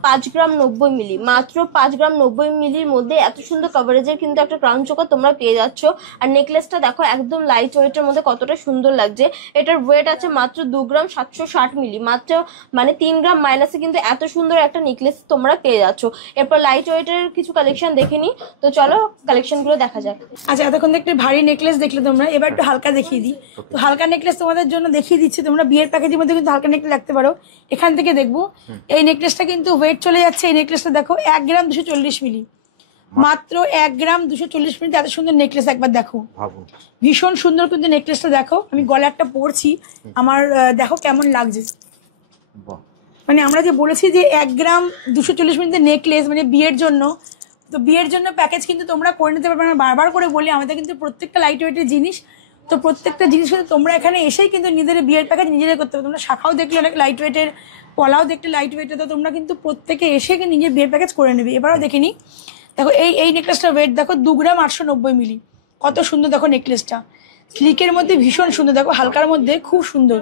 5 গ্রাম 90 মিলি। মাত্র 5 গ্রাম 90 মিলির মধ্যে এত সুন্দর কভারেজের কিন্তু একটা ক্রাউন চোকার তোমরা পেয়ে যাচ্ছ। আর নেকলেসটা দেখো একদম লাইট ওয়েটের মধ্যে কতটা সুন্দর লাগছে। এটার ওয়েট আছে মাত্র 2 গ্রাম 760 মিলি। মাত্র মানে 3 গ্রাম মাইনাসে কিন্তু এত সুন্দর একটা নেকলেস তোমরা পেয়ে যাচ্ছ। এরপর লাইট ওয়েটের কিছু কালেকশন দেখে নি, তো চলো কালেকশনগুলো দেখা যাক। আচ্ছা, এতক্ষণ একটা ভারী নেকলেস দেখলে তোমরা, এবার একটু হালকা দেখিয়ে দিই। তো হালকা নেকলেস তোমাদের জন্য দেখিয়ে দিচ্ছি। তোমরা বিয়ের প্যাকেজের মধ্যে কিন্তু হালকা নেকলেস রাখতে পারো। এখান থেকে দেখবো এই নেকলেসটা কিন্তু ওয়েট চলে যাচ্ছে। এই নেকলেসটা দেখো 1 গ্রাম 240 মিলি। মাত্র 1 গ্রাম 240 মিলি এত সুন্দর নেকলেস, একবার দেখো, ভীষণ সুন্দর কিন্তু নেকলেসটা। দেখো আমি গলা একটা পরছি, আমার দেখো কেমন লাগছে। মানে আমরা যে বলেছি যে 1 গ্রাম 240 মিলিতে নেকলেস মানে বিয়ের জন্য, তো বিয়ের জন্য প্যাকেজ কিন্তু তোমরা করে নিতে পারবে। আমরা বারবার করে বলি আমাদের কিন্তু প্রত্যেকটা লাইট ওয়েটের জিনিস, তো প্রত্যেকটা জিনিস কিন্তু তোমরা এখানে এসেই কিন্তু নিজেদের বিয়ের প্যাকেজ নিজেরাই করতে পারবে। তোমরা শাখাও দেখলে অনেক লাইট ওয়েটের, পলাও দেখলে লাইট ওয়েটের, তো তোমরা কিন্তু প্রত্যেকে এসে নিজের বিয়ের প্যাকেজ করে নেবে। এবারও দেখে নি, দেখো এই নেকলেসটার ওয়েট দেখো 2 গ্রাম 890 মিলি। কত সুন্দর দেখো নেকলেসটা, স্লিকের মধ্যে ভীষণ সুন্দর। দেখো হালকার মধ্যে খুব সুন্দর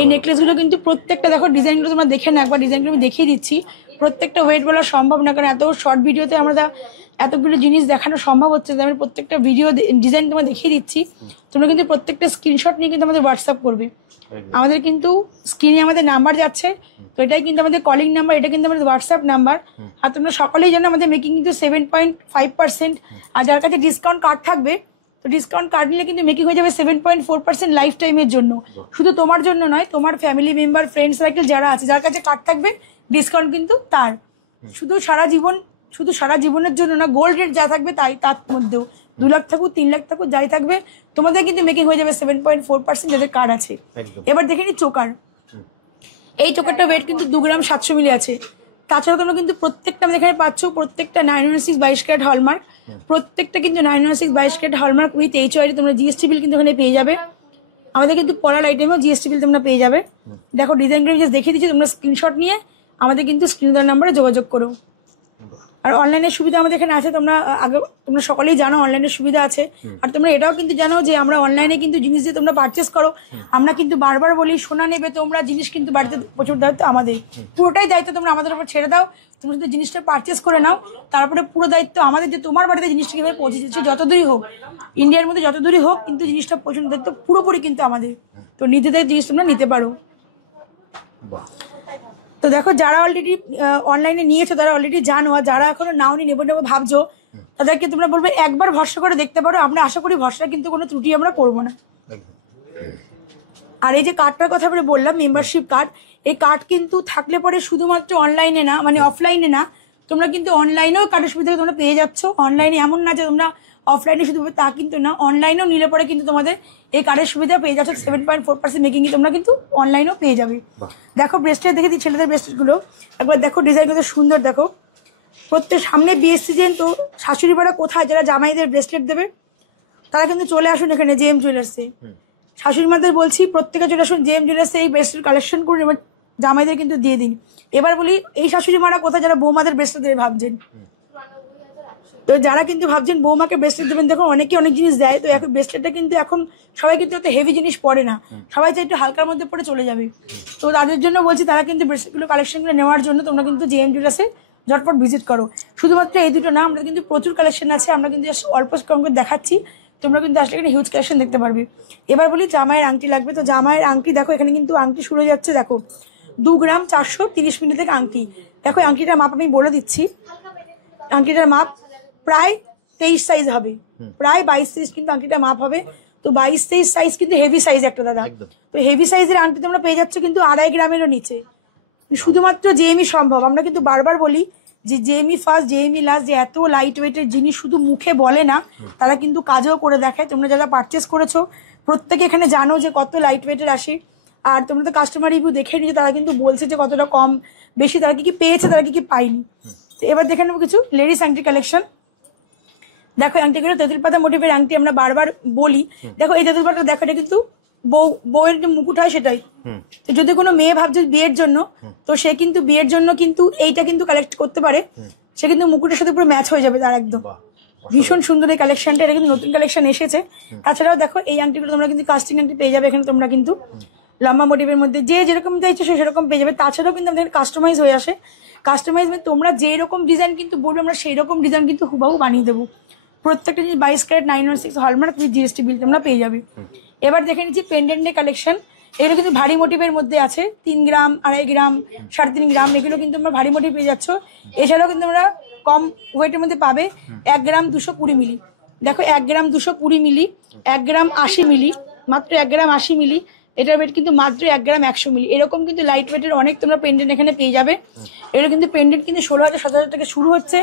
এই নেকলেসগুলো কিন্তু প্রত্যেকটা। দেখো ডিজাইনগুলো তোমরা দেখে না, একবার ডিজাইনগুলো আমি দেখিয়ে দিচ্ছি। প্রত্যেকটা ওয়েট বলা সম্ভব না, কারণ এত শর্ট ভিডিওতে আমরা এতগুলো জিনিস দেখানো সম্ভব হচ্ছে। আমি প্রত্যেকটা ভিডিও ডিজাইন তোমার দেখিয়ে দিচ্ছি। তোমরা কিন্তু প্রত্যেকটা স্ক্রিনশট নিয়ে কিন্তু আমাদের হোয়াটসঅ্যাপ করবে। আমাদের কিন্তু স্ক্রিনে আমাদের নাম্বার যাচ্ছে, তো এটাই কিন্তু আমাদের কলিং নাম্বার, এটা কিন্তু আমাদের হোয়াটসঅ্যাপ নাম্বার। আর তোমরা সকলেই জানো আমাদের মেকিং কিন্তু 7.5%। আর যার কাছে ডিসকাউন্ট কার্ড থাকবে, তো ডিসকাউন্ট কার্ড নিলে কিন্তু মেকিং হয়ে যাবে 7.4% লাইফ টাইমের জন্য। শুধু তোমার জন্য নয়, তোমার ফ্যামিলি মেম্বার, ফ্রেন্ড সার্কেল যারা আছে, যার কাছে কার্ড থাকবে ডিসকাউন্ট কিন্তু তার। শুধু সারা জীবনের জন্য না, গোল্ড রেট যা থাকবে তার মধ্যেও 2 লাখ থাকুক 3 লাখ থাকুক যাই থাকবে, তোমাদের কিন্তু মেকিং হয়ে যাবে 7.4% যাদের কার্ড আছে। এবার দেখে নি চোকার। এই চোকারটা ওয়েট কিন্তু 2 গ্রাম 700 মিলি আছে। তাছাড়া তোমরা কিন্তু প্রত্যেকটা আমাদের এখানে পাচ্ছ, প্রত্যেকটা 916 22 ক্যারেট হলমার্ক, প্রত্যেকটা কিন্তু 916 22 ক্যারেট হলমার্ক উইথ HOI। তোমরা জিএসটি বিল কিন্তু এখানে পেয়ে যাবে। আমাদের কিন্তু পলার আইটেমেও জিএসটি বিল তোমরা পেয়ে যাবে। দেখো ডিজাইনগুলো জাস্ট দেখিয়ে দিচ্ছি, তোমরা স্ক্রিনশট নিয়ে আমাদের কিন্তু স্ক্রিন দেওয়ার নাম্বারে যোগাযোগ করো। আর অনলাইনের সুবিধা আমাদের এখানে আছে। তোমরা সকলেই জানো অনলাইনের সুবিধা আছে। আর তোমরা এটাও কিন্তু জানো যে আমরা অনলাইনে কিন্তু জিনিস দিয়ে তোমরা পারচেস করো। আমরা কিন্তু বারবার বলি সোনা নেবে তোমরা, জিনিস কিন্তু বাড়িতে প্রচুর দায়িত্ব আমাদের, পুরোটাই দায়িত্ব তোমরা আমাদের উপর ছেড়ে দাও। তোমরা যদি জিনিসটা পারচেস করে নাও, তারপরে পুরো দায়িত্ব আমাদের যে তোমার বাড়িতে জিনিসটা কিভাবে পৌঁছে দিচ্ছে, যতদূরই হোক, ইন্ডিয়ার মধ্যে যতদূরই হোক, কিন্তু জিনিসটা পৌঁছানোর দায়িত্ব পুরোপুরি কিন্তু আমাদের। তো নিজেদের জিনিস তোমরা নিতে পারো। তো দেখো যারা অলরেডি অনলাইনে নিয়েছো তারা অলরেডি জানো, আর যারা এখনো নাওনি নেবো ভাবছো, তাদেরকে তোমরা বলবে একবার ভরসা করে দেখতে পারো। আমরা আশা করি ভরসা কিন্তু কোনো ত্রুটি আমরা করবো না। আর এই যে কার্ডটার কথা বলে বললাম, মেম্বারশিপ কার্ড, এই কার্ড কিন্তু থাকলে পরে শুধুমাত্র অনলাইনে না, মানে অফলাইনে না, তোমরা কিন্তু অনলাইনেও কার্ডের সুবিধা তোমরা পেয়ে যাচ্ছ। অনলাইনে এমন না যে তোমরা অফলাইনে শুধু তা কিন্তু না, অনলাইনেও নিলে পরে কিন্তু তোমাদের এই কার্ডের সুবিধা পেয়ে যাচ্ছ। 7.4% মেকিং তোমরা কিন্তু অনলাইনেও পেয়ে যাবে। দেখো ব্রেসলেট দেখে দিই, ছেলেদের ব্রেসলেটগুলো একবার দেখো, ডিজাইন কত সুন্দর। দেখো প্রত্যেক সামনে বিয়ের সিজন, তো শাশুড়ি বাড়া কোথায় যারা জামাইদের ব্রেসলেট দেবে তারা কিন্তু চলে আসুন এখানে জেএম জুয়েলার্সে। শাশুড়ি মাদের বলছি প্রত্যেকে চলে আসুন জেএম জুয়েলার্সে, এই ব্রেসলেট কালেকশন করুন, এবার জামাইদের কিন্তু দিয়ে দিন। এবার বলি এই শাশুড়ি মারা কোথায় যারা বৌমাদের ব্রেসলেট দেবে ভাবছেন, তো যারা কিন্তু ভাবছেন বৌমাকে ব্রেসলেট দেবেন, দেখো অনেকে অনেক জিনিস দেয়। তো এখন ব্রেসলেটটা কিন্তু এখন সবাই কিন্তু এত হেভি জিনিস পরে না, সবাই চাই একটু হালকার মধ্যে পরে চলে যাবে। তো তাদের জন্য বলছি, তারা কিন্তু ব্রেসলেটগুলো কালেকশনগুলো নেওয়ার জন্য তোমরা কিন্তু জেএম জুয়েলার্সে ঝটপট ভিজিট করো। শুধুমাত্র এই দুটো না, আমরা কিন্তু প্রচুর কালেকশন আছে, আমরা কিন্তু অল্প কম করে দেখাচ্ছি। তোমরা কিন্তু আসলে এখানে হিউজ কালেকশন দেখতে পারবে। এবার বলি জামাইয়ের আংটি লাগবে, তো জামাইয়ের আংটি দেখো এখানে কিন্তু আংটি শুরু হয়ে যাচ্ছে। দেখো 2 গ্রাম 430 মিলি থেকে আংটি। দেখো আংটিটার মাপ আমি বলে দিচ্ছি, আংটিটার মাপ প্রায় 22-23 সাইজ হবে, প্রায় 22-23 কিন্তু আংটিটা মাপ হবে। তো 22-23 সাইজ কিন্তু হেভি সাইজ একটা দাদা। তো হেভি সাইজের আংটি তোমরা পেয়ে যাচ্ছ কিন্তু 2.5 গ্রামেরও নিচে, শুধুমাত্র জেএমই সম্ভব। আমরা কিন্তু বারবার বলি যে জেএমই ফার্স্ট জেএমই লাস্ট, যে এত লাইট ওয়েটের জিনিস শুধু মুখে বলে না, তারা কিন্তু কাজেও করে দেখায়। তোমরা যারা পারচেস করেছো প্রত্যেকে এখানে জানো যে কত লাইট ওয়েটের আসে, আর তোমরা তো কাস্টমার রিভিউ দেখে নিয়েছো, তারা কিন্তু বলছে যে কতটা কম বেশি তারা কি কি পেয়েছে, তারা কি কি পায়নি। তো এবার দেখে নেবো কিছু লেডিস আংটি কালেকশন। দেখো আংটিগুলো তেঁতুল পাতা মোটিভের আংটি, আমরা বারবার বলি। দেখো এই তেঁতুল পাতা, দেখো এটা কিন্তু বউয়ের যে মুকুট হয় সেটাই। তো যদি কোনো মেয়ে ভাবছে বিয়ের জন্য, তো সে কিন্তু বিয়ের জন্য কিন্তু এইটা কিন্তু কালেক্ট করতে পারে, সে কিন্তু মুকুটের সাথে পুরো ম্যাচ হয়ে যাবে তার একদম। ভীষণ সুন্দর এই কালেকশনটা, এটা কিন্তু নতুন কালেকশন এসেছে। তাছাড়াও দেখো এই আংটিগুলো তোমরা কিন্তু কাস্টিং আংটি পেয়ে যাবে এখানে, তোমরা কিন্তু লম্বা মোটিভের মধ্যে যে যেরকম চাইছো সে সেরকম পেয়ে যাবে। তাছাড়াও কিন্তু আমাদের কাস্টমাইজ হয়ে আসে। কাস্টমাইজ মানে তোমরা যেরকম ডিজাইন কিন্তু বলবে, আমরা সেই রকম ডিজাইন কিন্তু হুবাহু বানিয়ে দেবো। প্রত্যেকটা জিনিস 22 carat 916 hallmark with GST bill তোমরা পেয়ে যাবে। এবার দেখে নিচ্ছি পেন্ডেন্টের কালেকশন। এগুলো কিন্তু ভারী মোটিভের মধ্যে আছে, 3 গ্রাম, 2.5 গ্রাম, 3.5 গ্রাম, এগুলো কিন্তু আমরা ভারী মোটিভ পেয়ে যাচ্ছ। এছাড়াও কিন্তু আমরা কম ওয়েটের মধ্যে পাবে 1 গ্রাম 220 মিলি। দেখো 1 গ্রাম 220 মিলি, 1 গ্রাম 80 মিলি, মাত্র 1 গ্রাম 80 মিলি। এটার ওয়েট কিন্তু মাত্র 1 গ্রাম 100 মিলি। এরকম কিন্তু লাইট ওয়েটের অনেক তোমরা পেন্ডেন্ট এখানে পেয়ে যাবে। এগুলো কিন্তু পেন্ডেন্ট কিন্তু 16,000-17,000 থেকে শুরু হচ্ছে।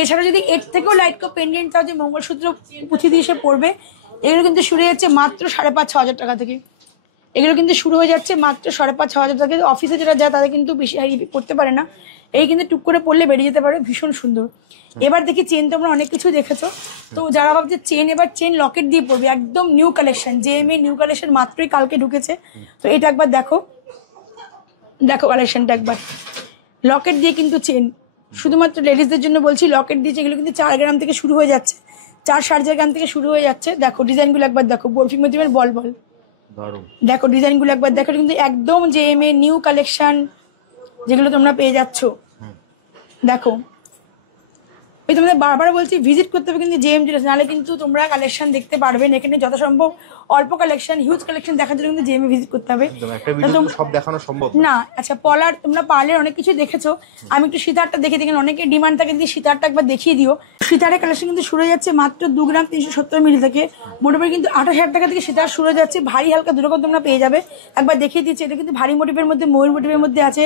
এছাড়া যদি এর থেকেও লাইট পেন্ডেন্ট চাও, যে মঙ্গলসূত্র পুঁথি দিয়ে সে পড়বে, এগুলো কিন্তু শুরু হয়ে যাচ্ছে মাত্র 5,500-6,000 টাকা থেকে। এগুলো কিন্তু শুরু হয়ে যাচ্ছে মাত্র 5,500-6,000 টাকা। অফিসে যেটা যায় তাদের কিন্তু বেশি হাই করতে পারে না, এই কিন্তু টুক করে পড়লে বেরিয়ে যেতে পারে, ভীষণ সুন্দর। এবার দেখি চেন, তোমরা অনেক কিছু দেখেছো, তো যারা ভাবছে চেন, এবার চেন লকেট দিয়ে পড়বে, একদম new collection, JMA new collection মাত্রই কালকে ঢুকেছে। তো এটা একবার দেখো, দেখো কালেকশনটা একবার, লকেট দিয়ে কিন্তু চেন, শুধুমাত্র লেডিসদের জন্য বলছি, লকেট দিয়েছে। এগুলো কিন্তু 4 গ্রাম থেকে শুরু হয়ে যাচ্ছে, 4-4.5 গ্রাম থেকে শুরু হয়ে যাচ্ছে। দেখো ডিজাইনগুলো একবার দেখো, বরফি মোটিভের বল বল, দেখো ডিজাইনগুলো একবার দেখো, কিন্তু একদম জেএমএ নিউ কালেকশন যেগুলো তোমরা পেয়ে যাচ্ছ। দেখো এই তোমাদের বারবার বলছি ভিজিট করতে হবে কিন্তু জেএম জুয়েলার্স, নাহলে কিন্তু তোমরা কালেকশন দেখতে পারবে না। এখানে যত সম্ভব অল্প কালেকশন, হিউজ কালেকশন দেখার জন্য কিন্তু জেএমএ ভিজিট করতে হবে। সব দেখানো সম্ভব না। আচ্ছা পলার, তোমরা পার্লের অনেক কিছু দেখেছো, আমি একটু সীতারটা দেখে দিই, অনেকের ডিমান্ড থাকে যদি সীতারটা একবার দেখিয়ে দিও। সীতারের কালেকশন কিন্তু শুরু হয়ে যাচ্ছে মাত্র 2 গ্রাম 370 মিলি থেকে, মোটামুটি কিন্তু 28,000 টাকা থেকে সীতার শুরু হয়ে যাচ্ছে। ভারী হালকা দুরকম তোমরা পেয়ে যাবে, একবার দেখিয়ে দিচ্ছি। এটা কিন্তু ভারী মোটিভের মধ্যে, ময়ূর মোটিভের মধ্যে আছে,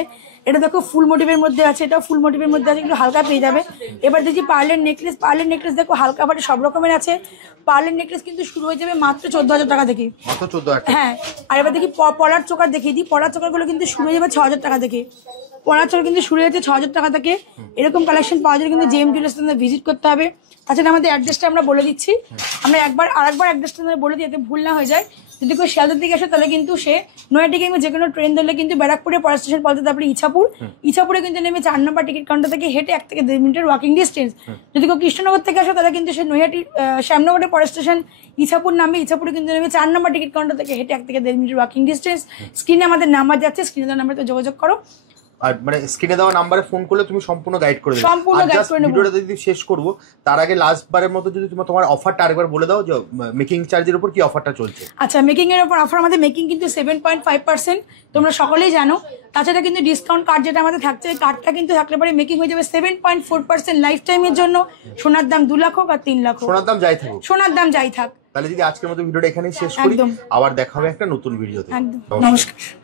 এটা দেখো ফুল মোটিভের মধ্যে আছে, এটাও ফুল মোটিভের মধ্যে আছে, কিন্তু হালকা পেয়ে যাবে। এবার দেখি পার্লের নেকলেস, পার্লের নেকলেস দেখো হালকা বাটে সব রকমের আছে। পার্লের নেকলেস কিন্তু শুরু হয়ে যাবে মাত্র 14,000 টাকা থেকে। হ্যাঁ, আর এবার দেখি পলার চোকার দেখিয়ে দিই, পলার চোকারগুলো কিন্তু শুরু হয়ে যাবে 6,000 টাকা থেকে। পলার চোকার কিন্তু শুরু হয়েছে 6,000 টাকা থেকে। এরকম কালেকশন পাওয়া যায় কিন্তু জেএম জুয়েলার্স ভিজিট করতে হবে। তাছাড়া আমাদের অ্যাড্রেসটা আমরা বলে দিচ্ছি, আমরা আরেকবার অ্যাড্রেসটা বলে দিই যাতে ভুল না হয়ে যায়। যদি কেউ শিয়ালদার দিকে আসে তাহলে কিন্তু সে নয়াটি কিংবা যে কোনো ট্রেন ধরলে কিন্তু ব্যারাকপুরে পর স্টেশন পৌঁছাতে, তারপরে ইছাপুরে কিন্তু নেমে 4 নম্বর টিকিট কাউন্টার থেকে হেঁটে 1 থেকে 1.5 মিনিটের ওয়াকিং ডিস্টেন্স। যদি কেউ কৃষ্ণনগর থেকে আসে তাহলে কিন্তু সে নৈহাটি শ্যামনগরের পর স্টেশন ইছাপুর নামে, ইছাপুরে কিন্তু নেমে 4 নম্বর টিকিট কাউন্টার থেকে হেঁটে 1 থেকে 1.5 মিনিটের ওয়াকিং ডিস্টেন্স। স্ক্রিনে আমাদের নাম্বার যাচ্ছে, স্ক্রিনে দেওয়া নাম্বারে যোগাযোগ করো। আর মানে স্ক্রিনে দেওয়া নাম্বারে ফোন করলে তুমি সম্পূর্ণ গাইড করে দেবে। সম্পূর্ণ গাইড করে নেব। ভিডিওটা যদি শেষ করব তার আগে লাস্ট বারের মতো যদি তোমার অফারটা আরেকবার বলে দাও, যে মেকিং চার্জের উপর কি অফারটা চলছে। আচ্ছা, মেকিং এর উপর অফার, আমাদের মেকিং কিন্তু 7.5%, তোমরা সকলেই জানো। তাছাড়া কিন্তু ডিসকাউন্ট কার্ড যেটা আমাদের থাকছে, এই কার্ডটা কিন্তু থাকলে পরে মেকিং হয়ে যাবে 7.4% লাইফ টাইমের জন্য। সোনার দাম 2 লাখ হোক আর 3 লাখ হোক, সোনার দাম যাই থাকুক, সোনার দাম যাই থাক। তাহলে যদি আজকের মতো ভিডিওটা এখানেই শেষ করি, আবার দেখা হবে একটা নতুন ভিডিওতে। একদম, নমস্কার।